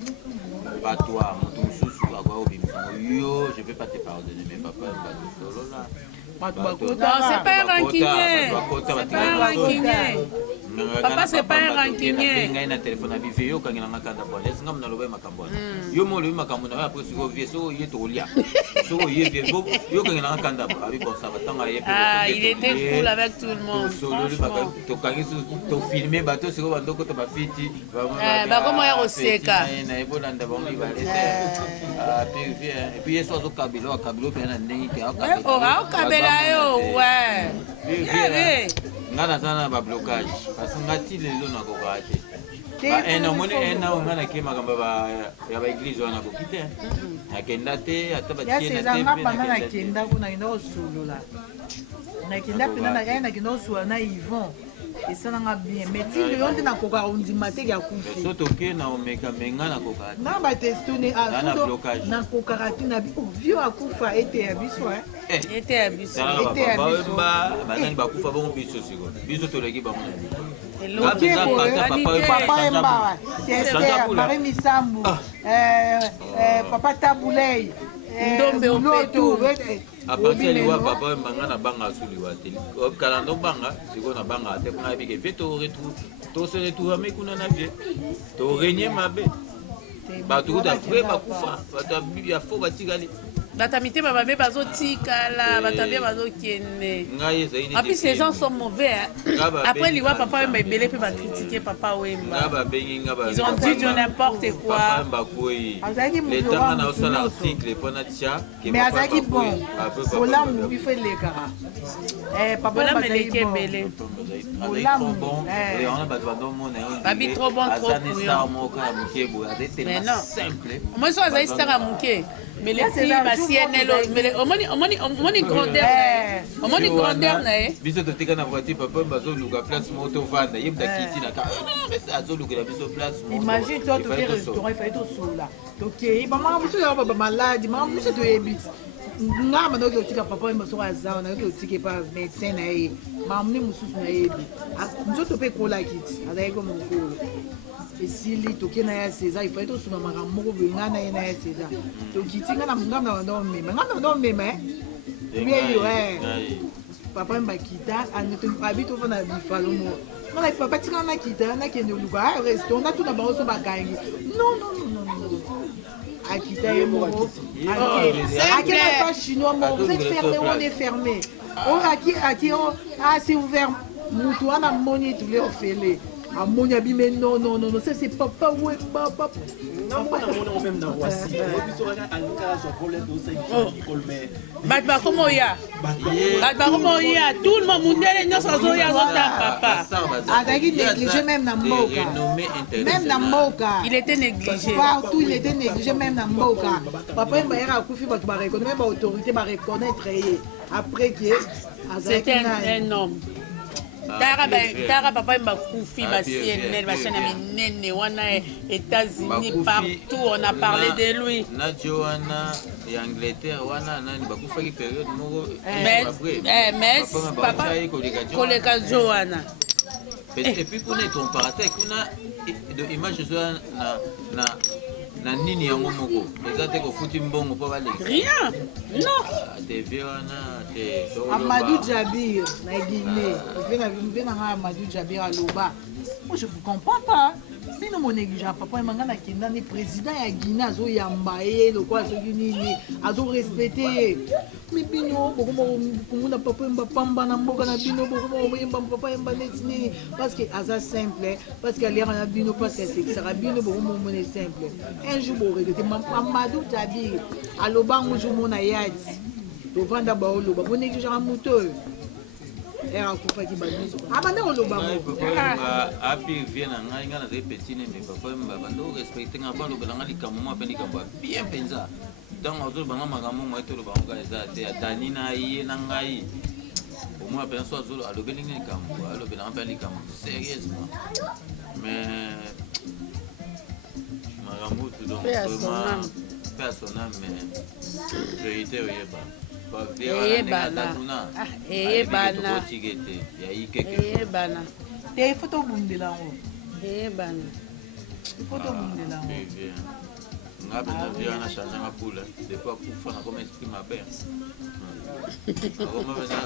batwa mutu mususu akwa obimisa yo je peux pas te pardonner mais papa ba solo là. Non, c'est pas ranquiné. C'est pas ranquiné. Papa c'est pas un rancunier. Ngai na téléphone abi veyo kangi na kanda bon. Est-ce ngam na loba makambo. Yo mo loba makambo na après siko vie so ye to lia. So ye vie yo kangi na kanda abi bon ça va tanga ye. Ah, il était cool avec tout le monde. Solo le makambo to kangi to filmer bato siko bandoko to ba fiti. Ba comment ya oseka. Na ebola ndabon li ba ah puis bien et puis yeso zo kabilo pe na ndenge ke akabelo. Oh, akabela yo ouais. Ngana sana ba blocage parce que ngati lelo na ko kate ba ena moni ena ngana ke magamba ba ya ba église wana ko kite akenda te ataba ya tiena seza te ngapa na kenda kuna ndo solola na kenda pena na yana kendo solo na Yvon esalanga bien mais ti le yonde na koka ondima te ya kufi soto ke na omeka menga na ko kate na ba testone a na blocage na koka rati na bi vio akufa ete ya biso ete ya biso ba banani ba kufa bongo biso siko biso to leki ba mona papa emba Marie Misambu papa Tabulei Ndombe Opetu apartir liwa papa mbanga na banga suliwa te kala ndo banga siko na banga te kuna bike pe to retour to se retour mais kuna na bien to renye mabe ba tout da frère ba kufa ba ta bibia fo ba tigali batamite bababe bazotikala batabia bazokende apui ces gens sont mauvais après liwa papa wemba ebele mpe bacritiquer papa wemba ils ont dit de n'importe quoi letanga na osala article mpona tia mais azalaki bon bolamu bifo elekaka bolamu eleki ebele babi trop bon trop couillon mais non omoi so azali star ya moke mais les filles basienelo omoni grandeur na ye biso totika na voiture papa bazoluka place moto vanda ye mdakiti na ka azolukela biso place moto imagine toi toke restaurant ifai tosola tokei bamama biso ya baba maladi mama biso toyebi nga manda oki otika papa oyo soko aza na oki otike pa médecin na ye mamuni mosusu nayebi nzoto mpe ekolaki ti azalaki ko mokolo esili toke na ya César ifai tosuna makambo moko boye nga na ye na ya César tokiti nga na ngambo na banda omema ngambo na banda omema yeyo papa mbakita abi tofanda bifalo mo ngana papa tika nakita nakende oluka restaurant natuna bango so bakangi non akita ye moko akena pas chinois moko vous êtes fermé on est fermé aki c'est ouvert mutu wana moni tule ofele amoni abime non ça c'est papa ouais papa bato bakomoya tout le monde mundele nyonso azoya azota papa azalaki négligé même na mboka il était négligé partout il était négligé même na mboka papa ye bayaka akufi bato bareconnaître même baautorité bareconnaître ye après que c'était un homme tara papa bakufi basienel bachana minene wana États-Unis partout on a parlé de lui nadio wana ya Angleterre wana nani bakufaki période moko mais papa koleka jo wana et puis kuna comparateur kuna de image zo na nini yango moko eza te kofuti mbongo mpo baleki rien non tv wana te Amadou Jabir na Guinée mpe na ngai Amadou Jabir aloba moi je vous comprends pas sino mo négligent papa emanga na kenda ni président ya Guinée azoyamba ye lokola soki nini azorespecte mi bino bokomona papa emba pamba na mboka na bino bokomoyemba papa emba neti nini parce que aza simple parce que aliaka na bino parce que asekisaka bino bokomomone simple un jour boregrete Amadou Jabir aloba ngo jour mona yati tovanda baoloba bonegligeaka moto oyo era akufaki bamiso abanda koloba api vie na ngai ngai nazali petit nembe papa banda orespecte nga balobela nga likambo mwa mpe likambo ya bien mpenza ntango azolobanga makambo mwa ete olobanga nga eza te atani na ye na ngai omoi mpenza so alobelingi likambo alobelanga mpe likambo sérieusement mais makambo tu donc vraiment mpe a son âme mais vérité oyeba eyebana te ifo tobundela yango eyebana ifo tobundela yango nga mpenza vie wana changanga pula depuis akufa nakoma esprit mabe akoma mpenza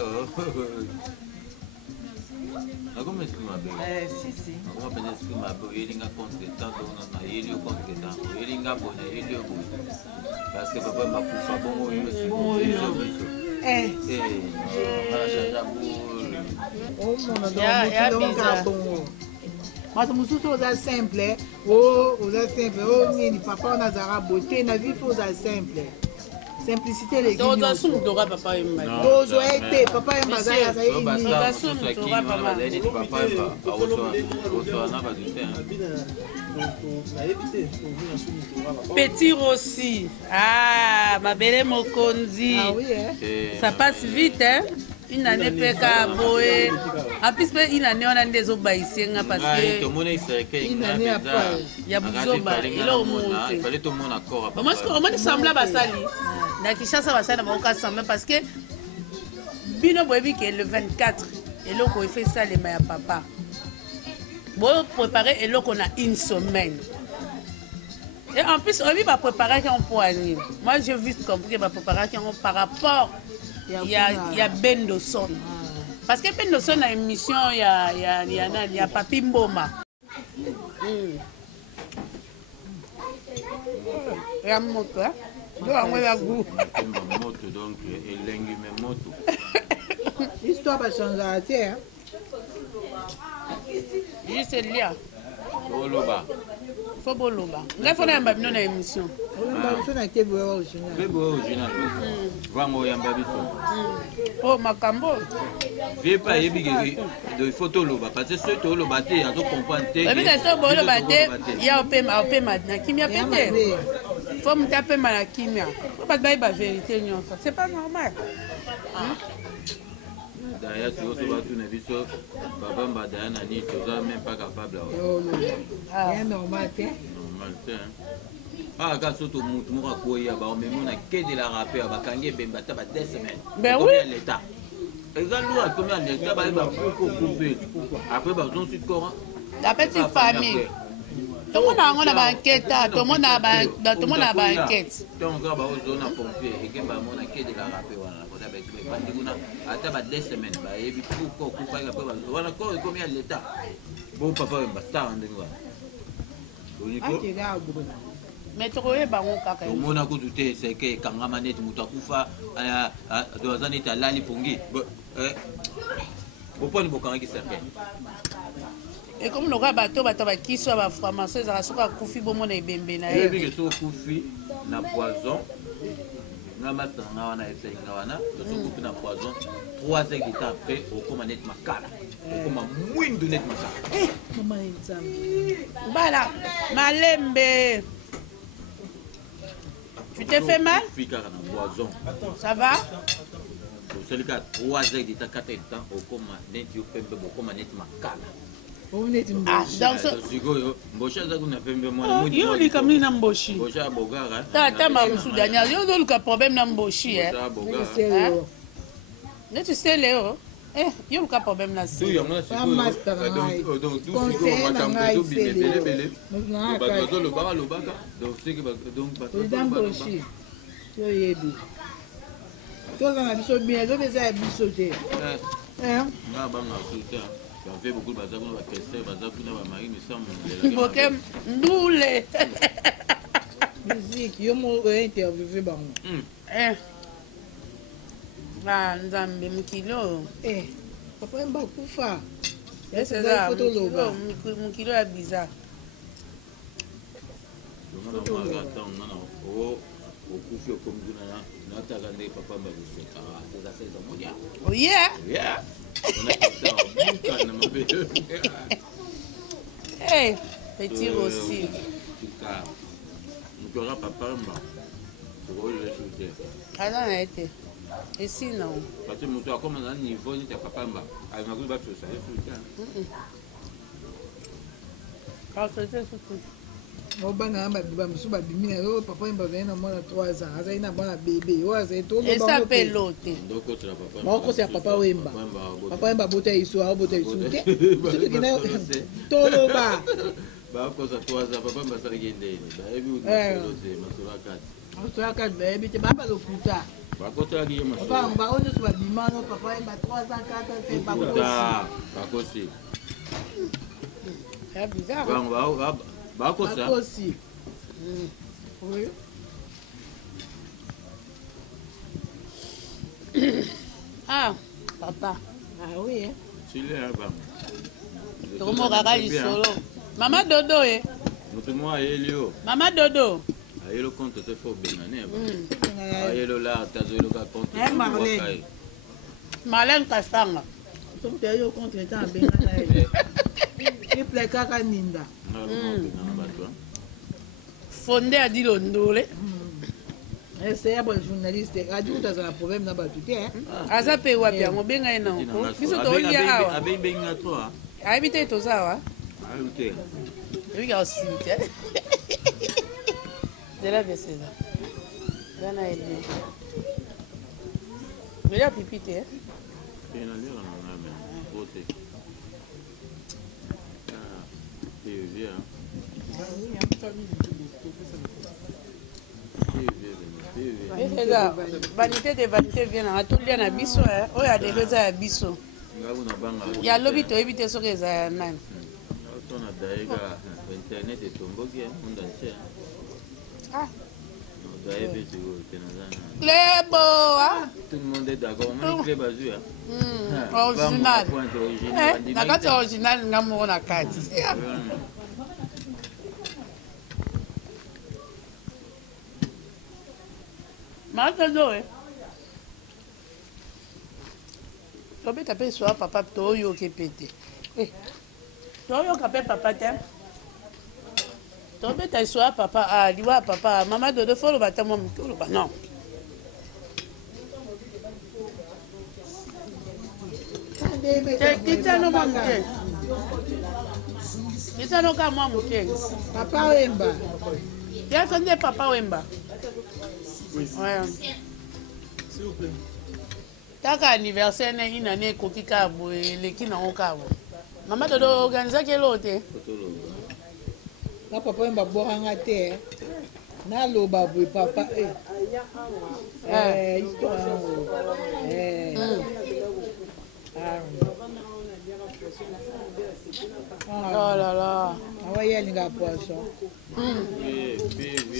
Comment esprit ma belle? Si. Comment penser esprit ma belle? Il y a compétent dans la il y a compétent. Il y a bonne, il y a bon. Parce que papa m'a poussé bon aussi. Bon. Oh mon mas mosusu oza simple oza simple nini papa wana azalaka beauté na vie fo oza simple simplicité legidoza papa yemba tozwa ete papa yemba Petit Rossi, mabele mokonzi, ça passe vite, hein? Une année peka boé. En plus, une année on a des obaïsiens parce que une année après, il y a Bouzoba, il a remonté. Il fallait tout le monde accord. Moi, je semble à Basali. Na Kishasa Basali n'a pas semblé parce que Bino Boebi qui est le 24 et là qu'on fait ça les mains à papa. Bon préparer et là qu'on a une semaine. Et en plus, on va préparer qu'on poigne. Moi, j'ai vu comme que va préparer qu'on par rapport. Il y a Ben Dosson. Parce que Ben Dosson a une émission, il y a Papi Mboma. Il y a moto, hein? Donc, il y a moto. L'histoire va changer à terre. Juste là. Oloba. Faut boloba. Il faut une bonne émission. Oh makambo. Viens pas de photo loba parce que ceux qui loba té azo comprendre té. Mais ça bolo baté, il y a opé maintenant kimia pété. Faut me taper ma kimia. Faut pas bailler la vérité non, c'est pas normal. D'ailleurs, si vous avez tout neviso, papa mbadana ni toza même pas capable. C'est normal té. Ah, quand surtout mutu moko koya ba mais on a que de la rappeur ba kangi bemba ta ba 2 semaines. Ben oui. L'état. Exactement à combien l'état ba ba couper. Après ba on suite courant. La petite famille. Tout le monde a une enquête, tout le monde a une enquête. Donc ba zone à pompier et que ba mona que de la rappeur wana ko da ba tu ba ndikuna ata ba 2 semaines ba yebi ko kufa après ba wana ko combien l'état. Bon papa ba star ndingwa. Mais tu vois, au monde a coûté c'est que quand on a net mutakufa dans un état là les pongi au point de bokan qui s'appelle et comme le bateau qui soit la pharmacie ça sera kufi bomo na ebembe na et puis que so kufi na poison na matanga wana esenga wana so kufi na poison 3 heures de temps après au comme net makala au comme mwindu net makala maman nzambe voilà malembe. Tu t'es fait mal? Ça va? C'est le cas. 3 heures de temps, 4 heures de temps, au coma, net, au pembe, au coma, net, makala. Ah, donc ça. Mbocha, ça qu'on a fait, moi, yo, il comme une mbochi. Mbocha, bogara. T'as ma soudania, yo, donc le problème d'un mbochi, hein. Mais tu sais, Léo. Eh, il y a un problème là. Tout le monde a donc tout ce qu'on va camper, belé. Le bar, le bac, donc c'est que donc Mbochi. Yo yebi. Toi on a biso bien, zo beza biso te. Na banga soutien. On fait beaucoup de bazar on va tester, bazar kuna ba mari mais ça mon. Bokem ndoule. Musique, yo mo interviewer bango. Ah, nzambe mukilo. Papa yemba kufa. C'est ça. Mukilo ya bizarre. Oh yeah. Yeah. Hey, petit aussi. Nous aura papa mba. Alors on a été. Et sinon. Parce que nous avons comme un niveau de papa mba. Avec ma groupe de ça. Ah, c'était surtout. Obana ba musu ba bimina yo papa yemba na mwana 3 ans azali na bana bébé yo azali to et ça fait l'autre donc c'est la papa moi c'est papa yemba papa yemba bota iso a bota iso te tout que na to lo ba ba ko sa 3 ans papa yemba sala gende ba ebi u masura 4 osoyaka beyebi te baba lokuta bakotelaki ye bao nyonso babimano papa yeba 3 ans 4 ans bakosi ya bizarre bakosi oui ah papa oui chile aba tokomokaka lisolo mama dodo e motu mo ayeli o mama dodo ayelo compte te fo bengane ayelo la tazoyeloka compte Marlène Kastanga yo contre ta bengana ye iple kaka ninda fondé a dit londole ese ya ba journaliste radio tazala problème na batu te aza pe wapi yango benga ye nango biso tolia awa abenga to ayebi te toza awa ayute ebika osili te zela beseza zana ebe melia pipi te eza vanité de vanité vie nanga tolia na biso oyo adelo eza ya biso ya lobi toyebi te soki eza ya nani Clébo, tout le monde est d'accord. Même Clébo Azur. Original. Na kati original nga moko na kati. Matodo tobeta pe soa papa toyoka pete. Toyoka pe papa te. Tobeta soa papa liwa papa mama dodo folo bata mo mikolo ba non. Kitano mwa mke. Kitano ka mwa mke. Papa Wemba. Ya sonde papa Wemba. Oui. Ouais. S'il vous plaît. Taka anniversaire na ina ne koki ka boye leki na okabo. Mama dodo organiser ke lote. Na papa Wemba boranga te. Na loba boye papa histoire. Oh là là. Ah ouais, il y a un poisson.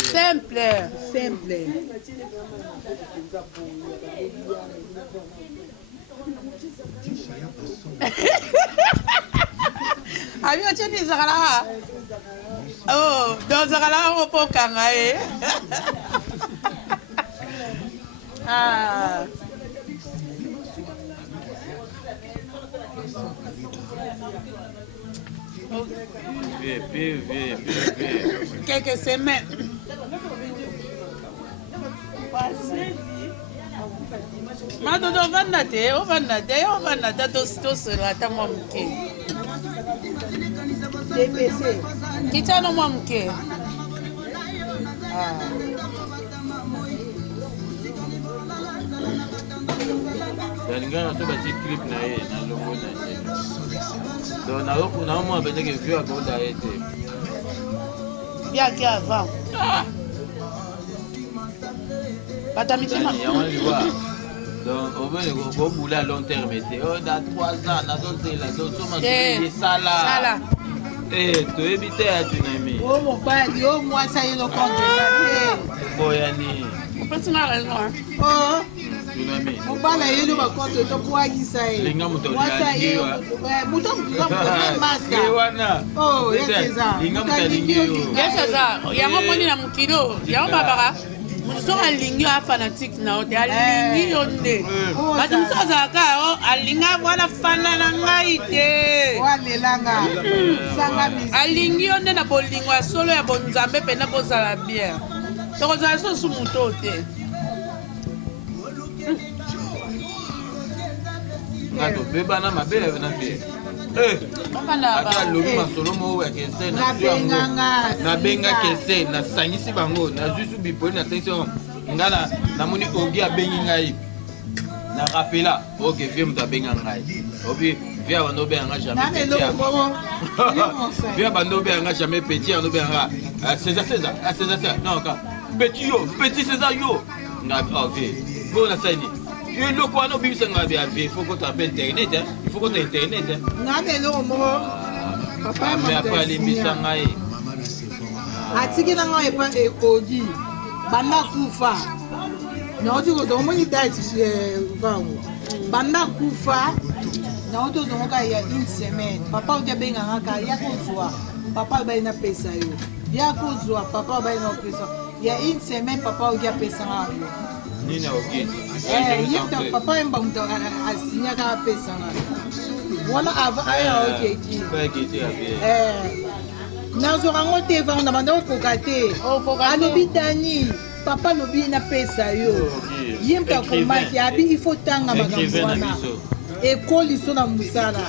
Simple. Simple. Abi ocheni zakala. Oh, do zakala mo pokanga e. Ah. Quelques semaines. Madodo vanda te to sera ta mwa mke. DPC. Kitano mwa mke. Ah. Dalingana to bati clip na ye na logo na ye. Donc na ko na mo abende ke view akoda ete. Bien qui avant. Batamitima. Ya on le voit. Donc on veut go bouler à long terme ete. Oh dans 3 ans na do zela do soma de sala. Sala. Eh to éviter à tunami. Oh mon père, yo moi ça y est le compte. Boyani. On peut se marrer non. Oh. Tunami. On parle à yo ba compte to kwa kisaye. Linga muto lingi. Muto masque. Oh, yes ça. Linga muto lingi. Yes ça. Yango moni na mukilo. Yango babaka. Muso alingi a fanatique na ote alingi yonde. Batu muso azaka alinga wana fana na ngai te. Walelanga. Sanga misi. Alingi yonde na bolingo ya solo ya bonzambe pena bozala bien. Tokozala so su muto te. Ngato beba na mabele na be. Ata lobi masolo mo wa kese na na benga kese na sangisi bango na zusu bipoli na sangisi ngana na moni ogi abengi ngai na rapela oge vie muta benga ngai obi vie bando be anga jamais petit vie bando be anga jamais petit ando be anga César non ka petit César yo. Ok. Bon la saini. Yo le quoi no bibisa ngabe il faut qu'on t'appelle internet hein. Il faut qu'on t'appelle internet hein. Ngane lo mo. Papa mais après les bisa ngai. Atiki na ngai pa ekodi. Banda kufa. Na otu ko do mo ni date vango. Banda kufa. Na otu zo ka ya une semaine. Papa o dia benga ngaka ya ko zwa. Papa ba ina pesa yo. Ya ko zwa papa ba ina pesa. Ya une semaine papa o dia pesa ngaka. Nina okiti. Yita papa emba mto asinya ka pesa ngaka. Wala ava aya okiti. Pas okiti abi. Nazorango te vanda banda okokate. Alobi Dani, papa lobi na pesa yo. Yemta komaki abi il faut tanga makambo wana. Ekoli so na musala.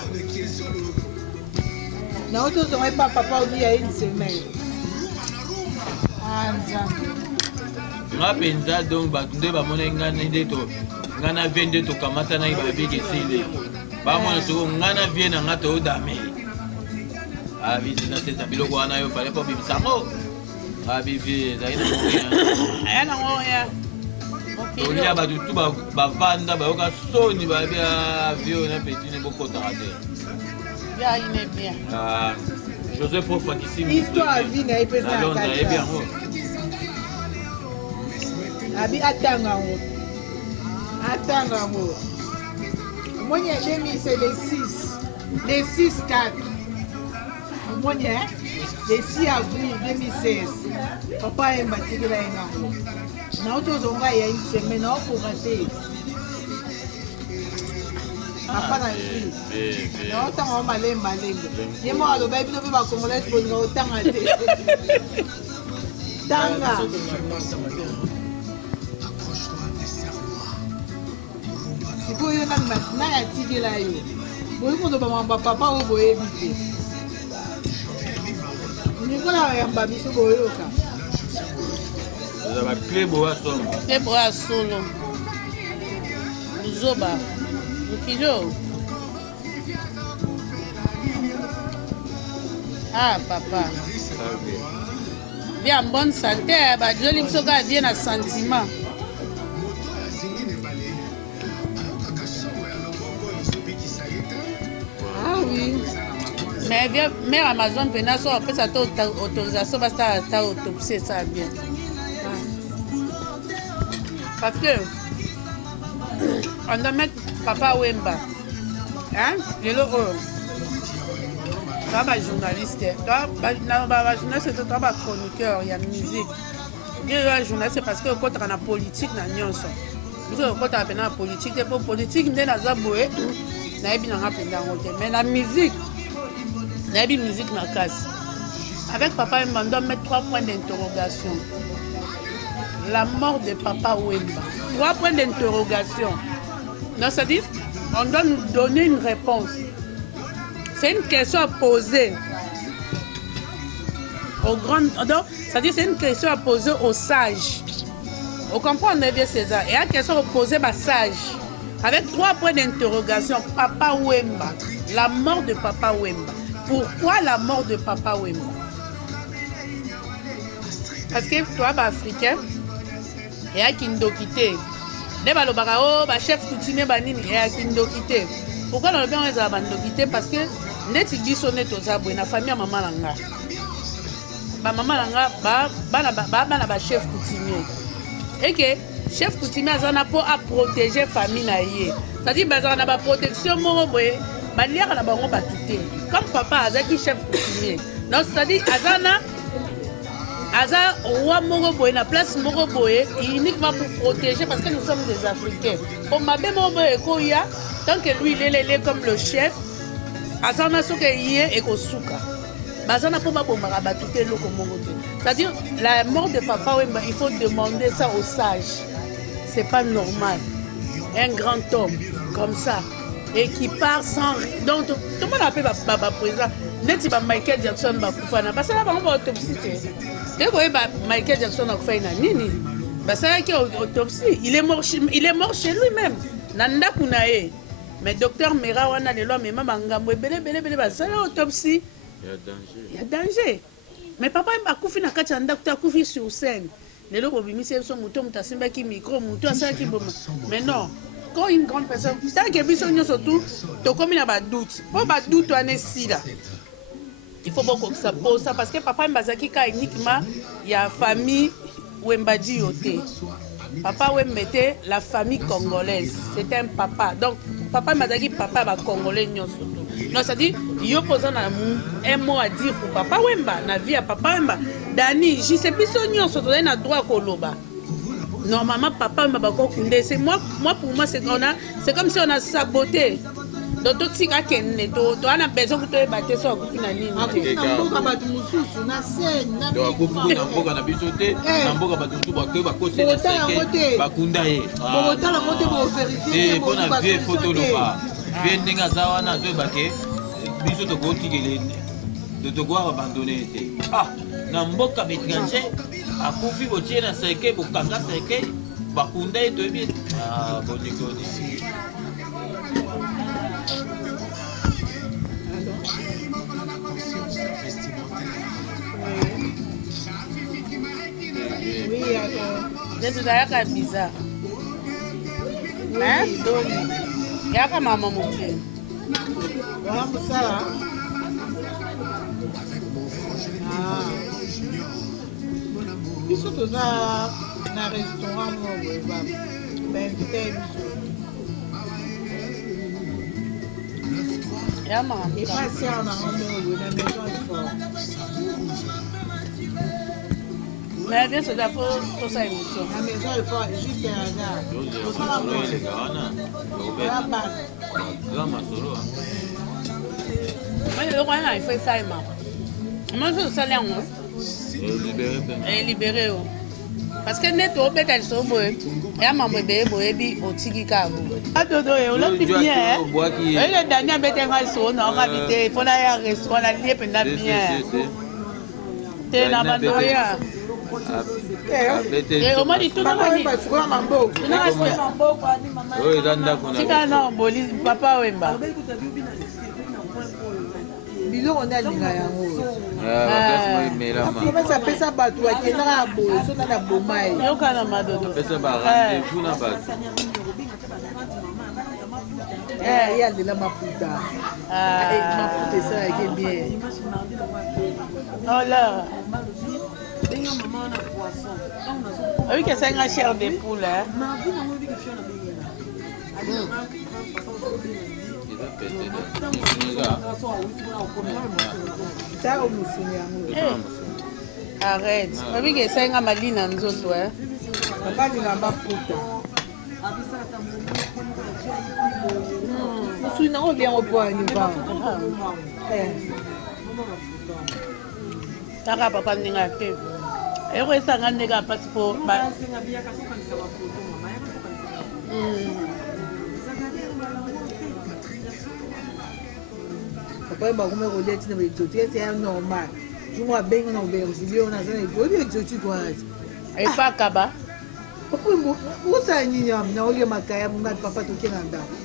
Na oto zo pas papa obi ya une semaine. Anza. Ma penza donc ba tunde ba mona ngana ndeto. Ngana vende to kamata na iba biki sile. Ba mona so ngana viena ngata odame. Abi na sesa biloko wana yo fallait pas bimisa mo. Abi vi zaina mo ya. Aya na ngo ya. Olia ba tu ba vanda ba yoka soni ba bia avion na petit ne boko tarate. Ya ine bien. José Profa qui signe. Histoire vie na ipesa na Londres et bien. Abi atanga ngo. Atanga ngo. Monya jemi c'est les 6. Les 6-4. Monya le 6 avril 2016. Papa est battu de la énorme. Na auto zonga ya une semaine na pour rater. Papa na vie. Na auto on malemba malemba. Yemo alo ba bino ba congolais pour nga otanga te. Tanga. Ipo yo na ya tigela yo. Boyi ko do ba mamba papa o boye bite. Nikola ya mbabiso boyo ka. Za ba klebo wa solo. Klebo wa solo. Zoba. Ukilo. Ah papa. Bien en bonne santé, ba joli msoka bien na sentiment. Ah oui. Mais bien, mère Amazon penaso après ça autorisation parce que ta autopsie ça bien. Parce que on doit mettre papa Wemba. Hein? Le logo. Toi ba journaliste, toi ba journaliste toi ba chroniqueur, il y a musique. Le journaliste parce que quand on a politique na nyonso. Parce que quand on a politique, pour politique ndena za boé. Na ebi na ngapenda ngote. Mais la musique la musique na casse. Avec papa Wemba, on doit mettre 3 points d'interrogation. La mort de papa Wemba. 3 points d'interrogation. Non, c'est-à-dire, on doit nous donner une réponse. C'est une question à poser aux grandes. C'est-à-dire, c'est une question à poser aux sages. Vous comprenez bien César? Et une question à poser aux sages. Avec 3 points d'interrogation. Papa Wemba. La mort de papa Wemba. Pourquoi la mort de papa Wemba? Parce que toi, africain, et à Kindokité, les chef coutumier banini et à Kindokité. Pourquoi on a bien les Kindokité? Parce que net bisonnet aux aboués, la famille à maman langa. Maman langa, ba chef coutumier. Et que chef coutumier a pour protéger la famille. C'est-à-dire que a une protection moroboé. Comme papa a qui chef coutumier. Non, c'est-à-dire Azana Aza roi Moroboé, la place Moroboé, uniquement pour protéger parce que nous sommes des Africains. Pour ma belle Moroboé, tant que lui il est comme le chef, Azana Soke Yé et Kosuka. Azana pour ma batuté le Moroboé. C'est-à-dire la mort de papa, il faut demander ça aux sages. C'est pas normal. Un grand homme comme ça. Et qui part sans. Donc, tout le monde appelle Baba président. N'est-ce pas Michael Jackson Bakoufana? Parce que là, on va autopsie. Vous voyez, Michael Jackson a fait une nini. Parce que là, autopsie. Il est mort chez lui-même. Nanda Kunae. Mais docteur Mera, on a les lois, mais maman, ça là, autopsie. Il y a danger. Mais papa Bakoufi n'a qu'à un docteur Koufi sur scène. lelo bobimisi biso moto moto asimbaki micro moto asalaki boma mais non quand une grande personne tant que biso nyonso tout tokomi na badoute mpo badoute wana esila il faut bokokisa posa parce que papa mbazaki ka uniquement ya famille wembadi yo te papa wembete la famille congolaise c'était un papa donc papa mbazaki papa ba congolais nyonso non ça dit yo posa na un mot à dire pour papa wemba na vie ya papa wemba dani je sais biso nyonso tozali na droit koloba normalement papa wemba bakokunde c'est moi pour moi c'est comme si on a saboté donc totika kenne to ana besoin que to battre so akufi na nini na mboka bato mosusu na scène na akufi na mboka na biso te na mboka bato tu bakose na seke bakunda ye botala mote bo vérifier pour na vie photo loba vie ndenge aza wana azoyebake biso tokotikele toko abandonné te na mboka bétranger akufi botie na seke bokanga seke bakunda ye toyebi bonikoni tozalaka bizarre yaka mama mokie wana mosala biso toza na restaurant moko bainvite biso epasiar na ngombe na maison fort mais bien c'est d'abord tout ça émotion la maison est fort juste un hasard osala mais le roi il faut ça ma moi je ça là et libéré parce que net au bétal so boy ya mambo be boy bi otiki ka bo adodo e olobi bien et le dernier bétal nga so na nga bité pour na ya restaurant la lié penda bien te na bandoya et au moins tout na ba basukwa mambo oyo eza ndako na tika na boli papa wemba biloko nde alinga yango melama apesa bato bakendaka ya boye so na boma ye yokana madodo apesa barendez-vous na bato ye alela maputa maputa esalaki bien alors oui que c'est une chair de poule arrête oui que c'est une malina nzoto balinga maputa mosui nango biango mpo aniva taka papa ndinga te ekoesanga ndenge apasi po papa bakome kolia ntina baexotique ete ya normal jungo abengi na aubergile oyo naza na odi exotique wana epakaba osala nini na olia makaya mongati papa toke na ndako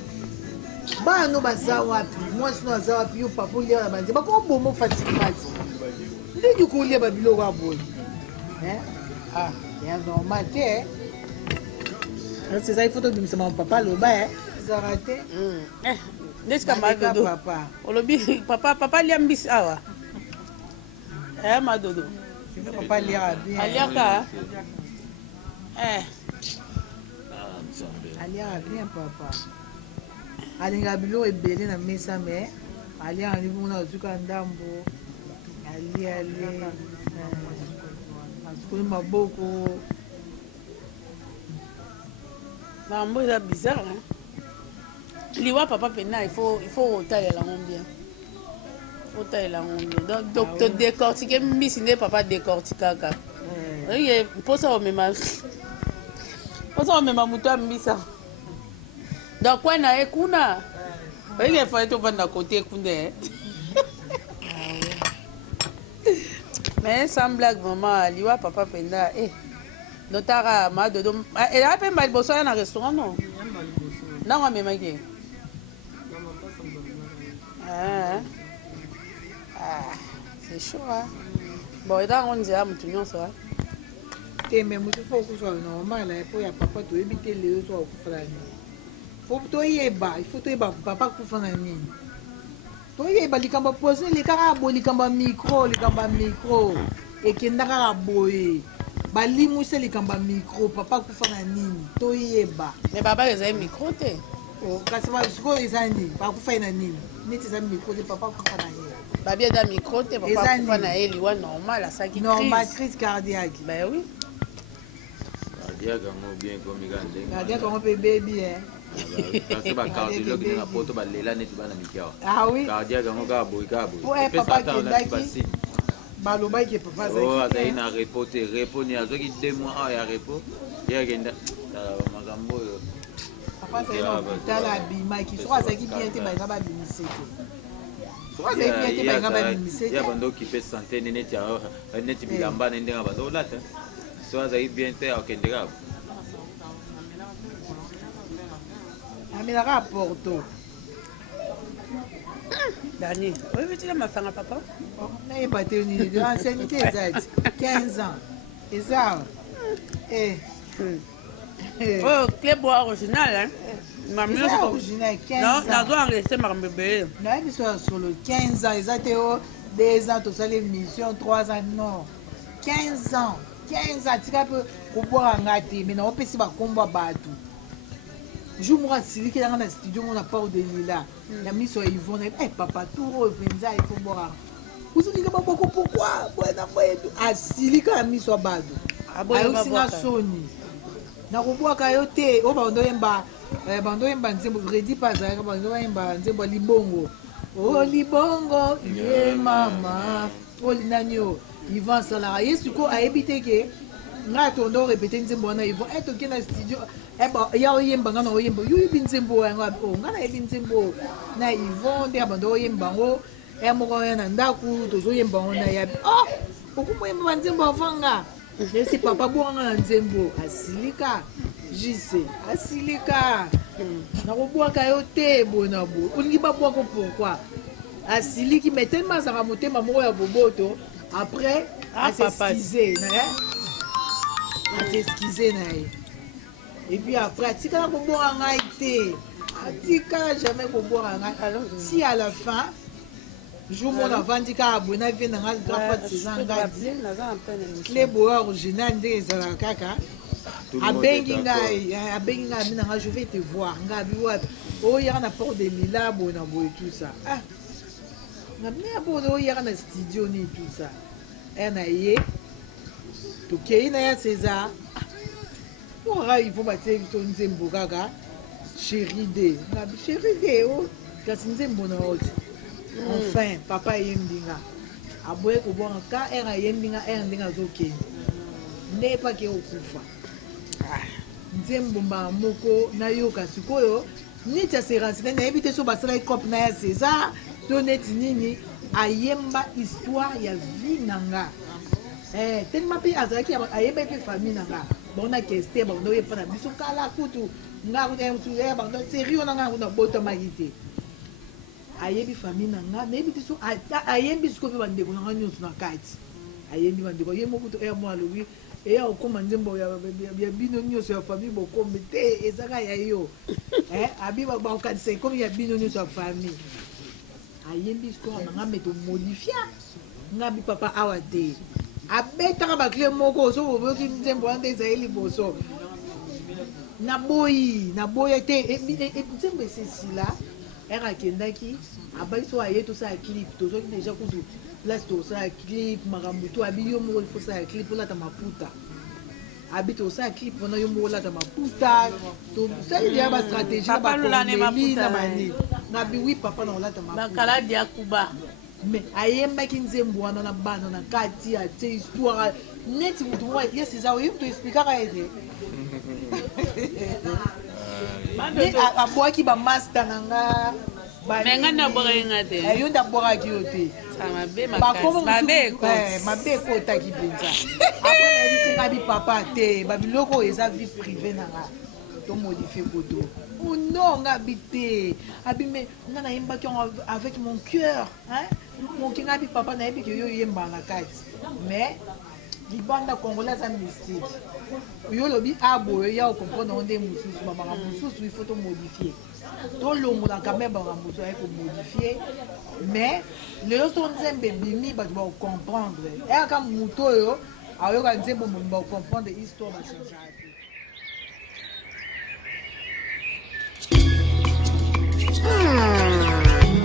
bana no baza wapi mwasi no aza wapi yo papa olia na banze bakobomo facilimati ndenge kolia babiloko aboye ya normal te eza ifo tobimisama papa aloba ezaka te ndesika madodo olobi papa lia mbisi awa madodo papa aliaka bien aliaka aliaka bien papa alingaka biloko ebele na mesa me aliaka libuna azuka ndambo alie asukoli maboko mambo eza bizarre liwa papa pena il faut otalela yango bien donc todécortique mbisi nde papa décortikaka oye mposa omema moto ya mbisa donc kwe na ye kuna oyeke fale tovanda kote kunde mais sans blague vraiment liwa papa penda notaka madodo elaa mpe mba liboso aya na restaurant no ntango amemaki c'est chaud bon etango nzela motu nyonso te mais mutu faut que soit normal hein pour ya papa to éviter les soit kufa nini faut to yeba il faut to yeba papa kufa na nini to yeba likamba poser likaka bo likamba micro ekendaka boye balimwisa likamba micro papa kufa na nini to yeba mais papa ezali micro te kasi sikoyo eza nini bakufa ye na nini neti eza micro te papa kufa na ye babi eza micro te papa kufa na ye liwa normal asaki normal crise cardiaque ben oui cardiaque yango bien komi ka ndenge cardiaque yango mpe bebi parce bacardiologue ndenge poto balela neti bana mikiawa ah oui cardiaque yango kaka boye po papa akendaki balobaki papa azali na repos te repos ni azwaki 2 mois awa ya repos ye akenda makambo oyo papa azali na hôpital abimaki soko azalaki bien te balinga babimise te soko azalaki bien te balinga babimise te ya bando okipe sante neti bilamba na ndenge bando olata so azalaki bien te akendeka amelaka porto Dani, oui, tu l'as ma femme à papa? nayeba te nini de ancienneté eza ti 15 ans eza Oh, clé bois original, hein? eza original 15 ans nazo enregistré makambo ebele nayebi so ya solo 15 ans eza te o 2 ans tosala émission 3 ans non 15 ans tika mpe kobwaka nga te me naopesi bakombo ya bato jour moko asiliki nanga na studio ngo na part de lila na miso ya ivone papa tour oyo mpenza ekobwaka osilika baboko pourkui boyena boyetu asilika na miso ya bato ayosinga soni nakobwaka yo te oyo bando oyemba nzembo redi mpe azalaka bando bayemba nzembo ya libongo o libongo ye mama oyo nani o ivan asalaka ye sikoyo ayebi te ke ngai tondo repete nzembo wana ivan toke na studio ya oyemba nga na oyemba yo oyebi nzembo yanga nga nayebi nzembo na ivon nde abando oyemba yango moko ya na ndako tozoyemba yango na yabi okomoyemba banzembo avanga esi papa bwanga na nzembo asilika jise asilika nakobwaka yo te boye na boye olingi babwako pourkui asiliki mais tellement azalaka motema moko ya boboto après aseskize na ye et puis après atikala kobwaka ngai te atikala jamais kobwaka ngai si à la fin jour mona avandi kaka boye na vie nanga grapate seza ngadi clé boye original ndenge ezalaka kaka abengi ngai abi nanga je vais te voir ngai abi wapi oyaka na port de lila boye na boye tout ça ngamina boye oyaka na studio ni tout ça na ye tokei na ya césar ora il faut batie biso nzembo kaka chéri de ngabi chéri de o kasi nzembo na oti enfin papa ayembi nga aboye kobwaka ka ayembi nga ndenge azokende nde epake okufa nzembo mbala moko nayoka sikoyo neti aserensine nayebi te so basalaki cope na ya césar to neti nini ayemba histoire ya vie na nga tellement mpe azalaki ayemba mpe famille na nga bona keste bango oyepa na biso kala kutu nga kuta bango serio na nga kuna botamaki te ayebi famille na nga nayebi te so ayembi sikoyo mpe bandeko na nga nyonso na kati ayembi bandeko ye moko to mwa alobi eya okoma nzembo ya bino nyonso ya famille bokombe te ezaka ya yo abi bakokanisa ekomi ya bino nyonso ya famille ayembi histoire na nga me tomodifia nga bi papa awa te abetaka bakle moko so boboki nzembo wana nde ezali liboso naboyi te nzembo esesila ere akendaki abaki so aye tosala clip tozwaki deja kutu place tosala clip makambo to abi yo moko ifosala clip olata maputa abi tosala clip wana yo moko olata maputa tosali deja bastratégie na bakomeli na banini nabi wi papa na olata bakaladi ya kuba mais ayembaki nzembo wana na bana na kati atie histoire neti mutu moko ye césar oyebi toexplikaka ete abwaki bamaster na nga menga nabwaka nga te yo nde abwakaki yo te mabe ekotaki mpenza apre nayebisinga bipapa te babiloko oyo eza vie privé na nga tomodifie koto non nga abi te abi me nga nayembaki yango avec mon cœur moki nga abi papa nayebi ke yo oyembaka na kati mais libanda congolais aza mystique oyo olobi aboye ya okomprendre nde mosusu bamaka mosusu il faut tomodifie tolongolaka me bamaka mosusu aye komodifie mais lelo so nzembe bimi bato bakokomprendre eyaka moto oyo ayoka nzembe omomi bakokomprendre histoire bachangeaka te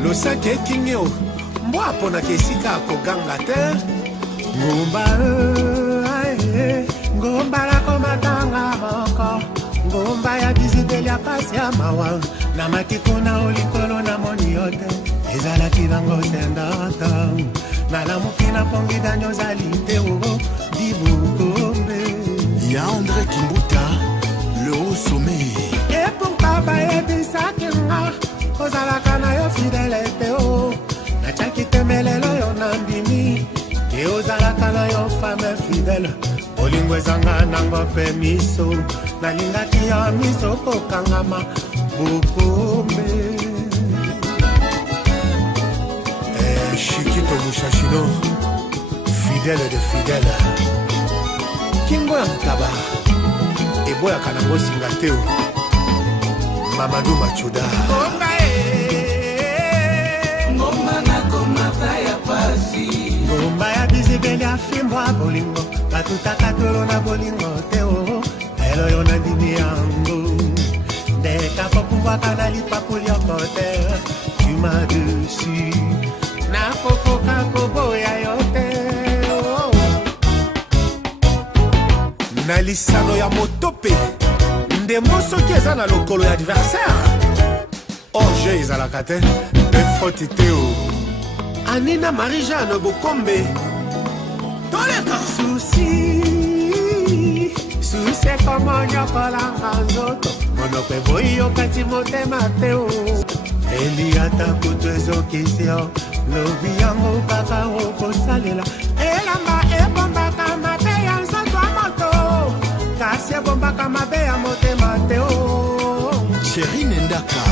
losaki ekingeo mbwa aponaka esika akoganga te ngumba ngumba nakomatanga moko ngumba ya bizibeli ya pasi ya mawa na matikuna olikolo na moni yo te ezalaki bango sendata nalamuki na pongi danyo ozali te oo dibukombe ya André Kimbuta le haut sommet et pourquoi bayebisaki nga kozalaka na yo fidele te o natiaki temelelo yo na mbimi ke ozalaka na yo femme fidele olingo ezanga nango mpe miso nalingaki yo miso kokangama bukombe Chikito Mushashino fidèle de fidèle kingo ya mtaba eboyaka nango singa te Mamadou Machuda ngomba nakomata ya pasi ngomba ya bizibeli ya fimbo ya bolingo batutaka tolo na bolingo te o elo yo nandimi yango ndeka popubwaka na lipapuli yoko te tu m'as dessus nakokoka koboya yo te na lisano ya motope ndembo soki eza na lokolo ya adversaire orge ezalaka te efoti te o anina marie-jeanne bokombe toleka susi ekomonyopolanga nzoto monoko eboyi yokati motema te o eliata kutu ezokisi yo lobi yango kaka okosalela elamba ebombaka mabe ya nzoto ya moto kasi ebombaka mabe ya motema te o Chérine Ndaka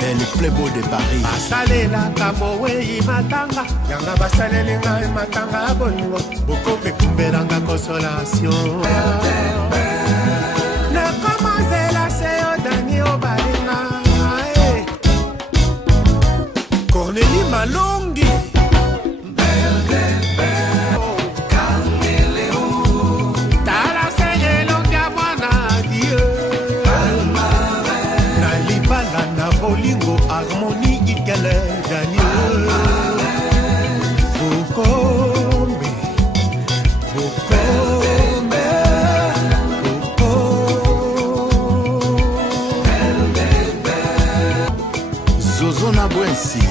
le plus beau de Paris basalelaka mowei matanga yanga basaleli ngai matanga ya bolingo bokope kumbelanga consolation nakomazela seyo dani obalinga Cornélie Malongi tala se elongi ya mwana die na libala na bolingo harmonie ikele daniel bukombe bukombe Zozo na Bwensi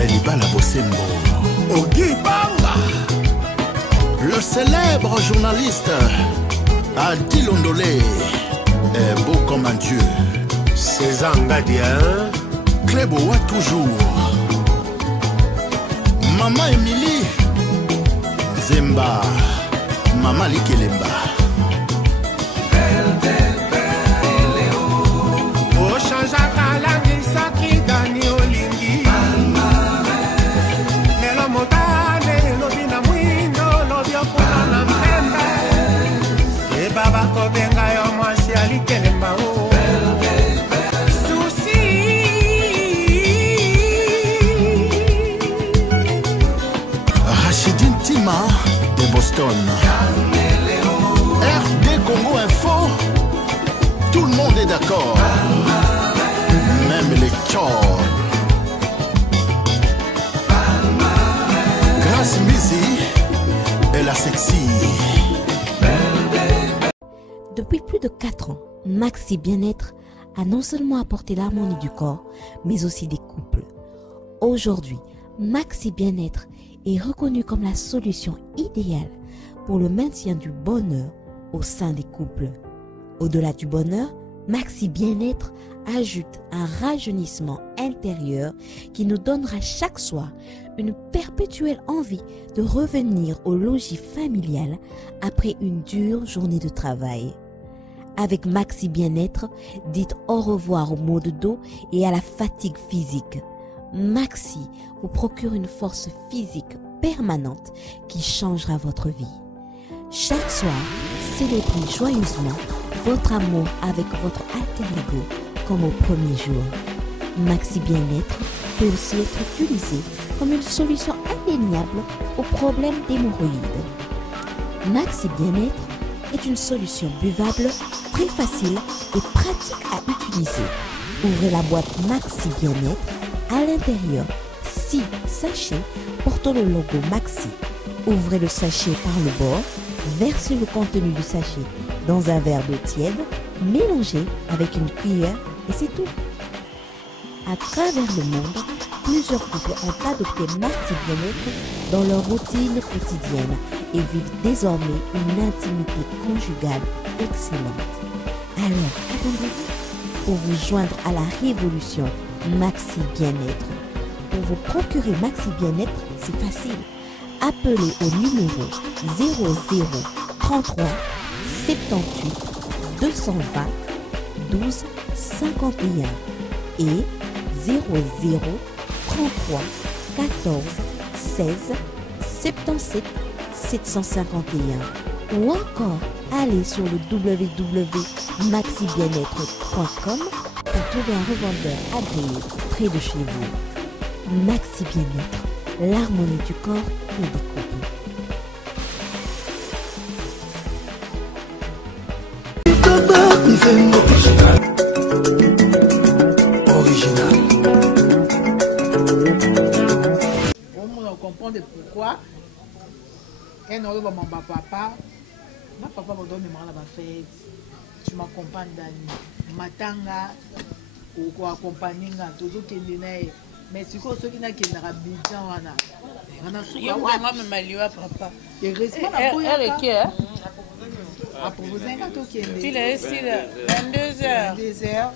Elibala Bosembo Ogi Banga le célèbre journaliste Adi Londolé est beau comme un dieu César Ngadia Kleboa toujours Maman Émilie Zemba Maman Likelemba Ochangeaka langisaki dani olingi lelo motane lobi na mwindo lobi okuna na mpembe ebaba kobenga yo mwasi alikelemba o susi Rachidine Tima de Boston RD Congo Info. Tout le monde est d'accord, même les corps. Grâce Mizi et la sexy. Depuis plus de 4 ans, Maxi Bien-être a non seulement apporté l'harmonie du corps, mais aussi des couples. Aujourd'hui, Maxi Bien-être est reconnu comme la solution idéale pour le maintien du bonheur au sein des couples. Au-delà du bonheur, Maxi Bien-être ajoute un rajeunissement intérieur qui nous donnera chaque soir une perpétuelle envie de revenir au logis familial après une dure journée de travail. Avec Maxi Bien-être, dites au revoir au maux de dos et à la fatigue physique. Maxi vous procure une force physique permanente qui changera votre vie. Chaque soir, célébrez joyeusement votre amour avec votre alter ego comme au premier jour. Maxi Bien-être peut aussi être utilisé comme une solution indéniable aux problèmes d'hémorroïdes. Maxi Bien-être est une solution buvable, très facile et pratique à utiliser. Ouvrez la boîte Maxi Bien-être. À l'intérieur, 6 sachets portant le logo Maxi. Ouvrez le sachet par le bord, versez le contenu du sachet dans un verre d'eau tiède, mélangez avec une cuillère et c'est tout. À travers le monde, plusieurs couples ont adopté Maxi Bien-être dans leur routine quotidienne et vivent désormais une intimité conjugale excellente. Alors, attendez-vous pour vous joindre à la révolution Maxi Bien-être. Pour vous procurer Maxi Bien-être, c'est facile. Appelez au numéro 00 33 78 220 12 51 et 00 33 14 16 77 751 ou encore allez sur le www.maxibienêtre.com pour trouver un revendeur agréé près de chez vous. Maxi Bien-être, l'harmonie du corps et des couples. Original. On comprend pourquoi. Et non, mon papa, ma papa me donne ma fête. Tu m'accompagnes dans matanga ou accompagner toujours qui est mais si quoi ceux qui n'a qui n'a Abidjan wana on a souvent moi me maliwa papa et respect na boya à proposer un gâteau qui est il est ici 22h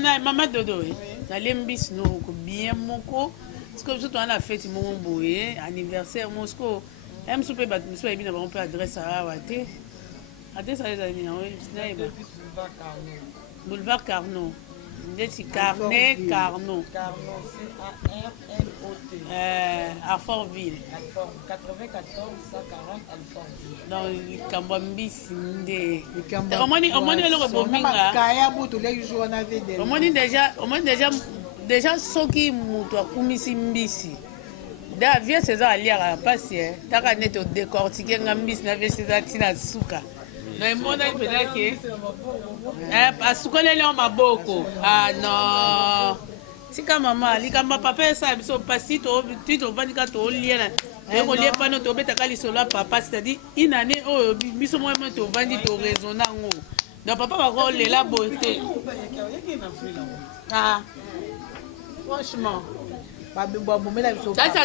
na maman dodo na lembis no ko bien moko parce que surtout on a fête mon boye anniversaire Moscou aime souper bat monsieur et bien on peut adresse à waté adresse à les amis oui boulevard Carnot. Carnet Carnot. À Fortville. 94 140 Alphonse. Dans le Cambambis. Au moins, déjà ceux qui moutent kumisi mbisi. Da via César Alia à passer. T'as net au décortiquer ngambis na via César Tina Suka. Non, il m'a dit que parce que les gens maboko. Ah non. Si comme maman, li comme papa ça biso passi to tu to vandi ka to liena. Et on lie pas no to beta kali solo papa, c'est-à-dire une année oh biso moi to vandi to raisonner ngo. Donc papa va ko le la beauté. Ah. Franchement. Ça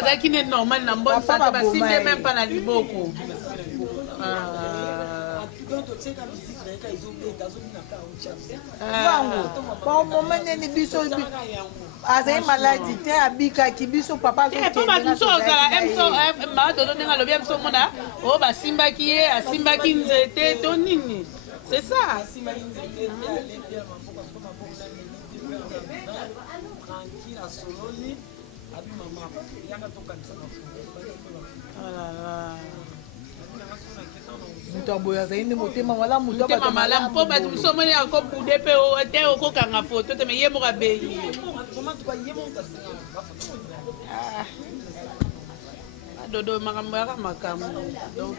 ça qui n'est normal na bonne santé parce qu'il n'est même pas na liboko. Pour moment neni biso azai maladie te abika ki biso papa so pas biso za emso ma to donner le bien so mona o ba simba ki e asimba ki nzete to nini c'est ça mutamboya zaini motema wala mutaba malamu po ba tusomone ako bude pe o te o ko kanga photo te me yemo ka be dodo makambo ya makambo donc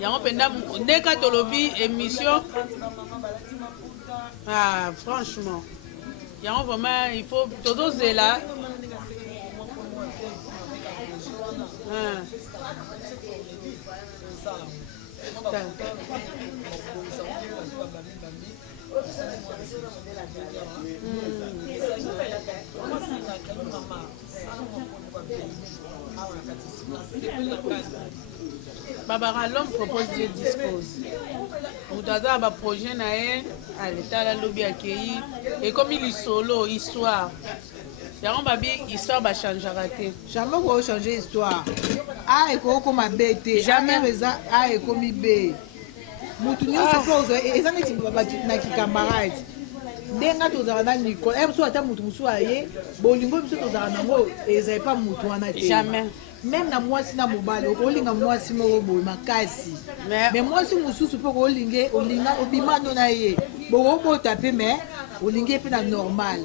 yango penda ndeka tolobi émission ah franchement yango vraiment il faut todo zela Barbara l'homme propose Dieu dispose. Vous avez un projet à l'état la lobby accueilli et comme il est solo histoire. Yaron babi histoire va changer raté. Jamais vous changer histoire. Ah et comme a bête. Jamais raison ah et comme b. Mutunyo se pose et ça n'est pas na ki camarade. Denga tozala na Nicole. Em so ata mutu musu aye, bolingo biso tozala nango ezai pas mutu wana te. Jamais. même na mwasi na mobali okolinga mwasi moko boye makasi mais mwasi mosusu mpo olinga obimano na ye bokobota mpe mais olingi mpe na normal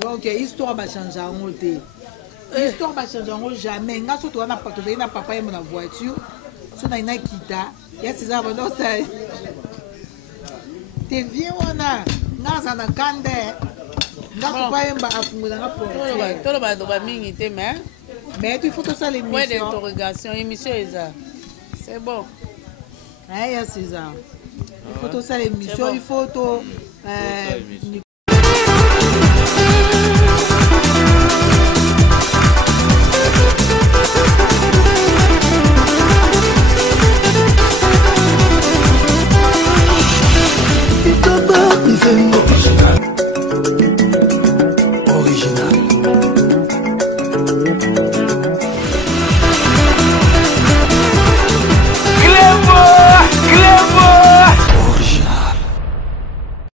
donc histoire bachange yango te histoire bachange yango jamais nga so toza na tozali na papa yemo na voiture so na ina kita ya siza bandosa te vie wana nga aza na kande nga papa yemba afungulanga portière toloba loba mingi te mais il faut que ça les point d'interrogation émission eza c'est bon ya César il faut que ça l'émission il faut to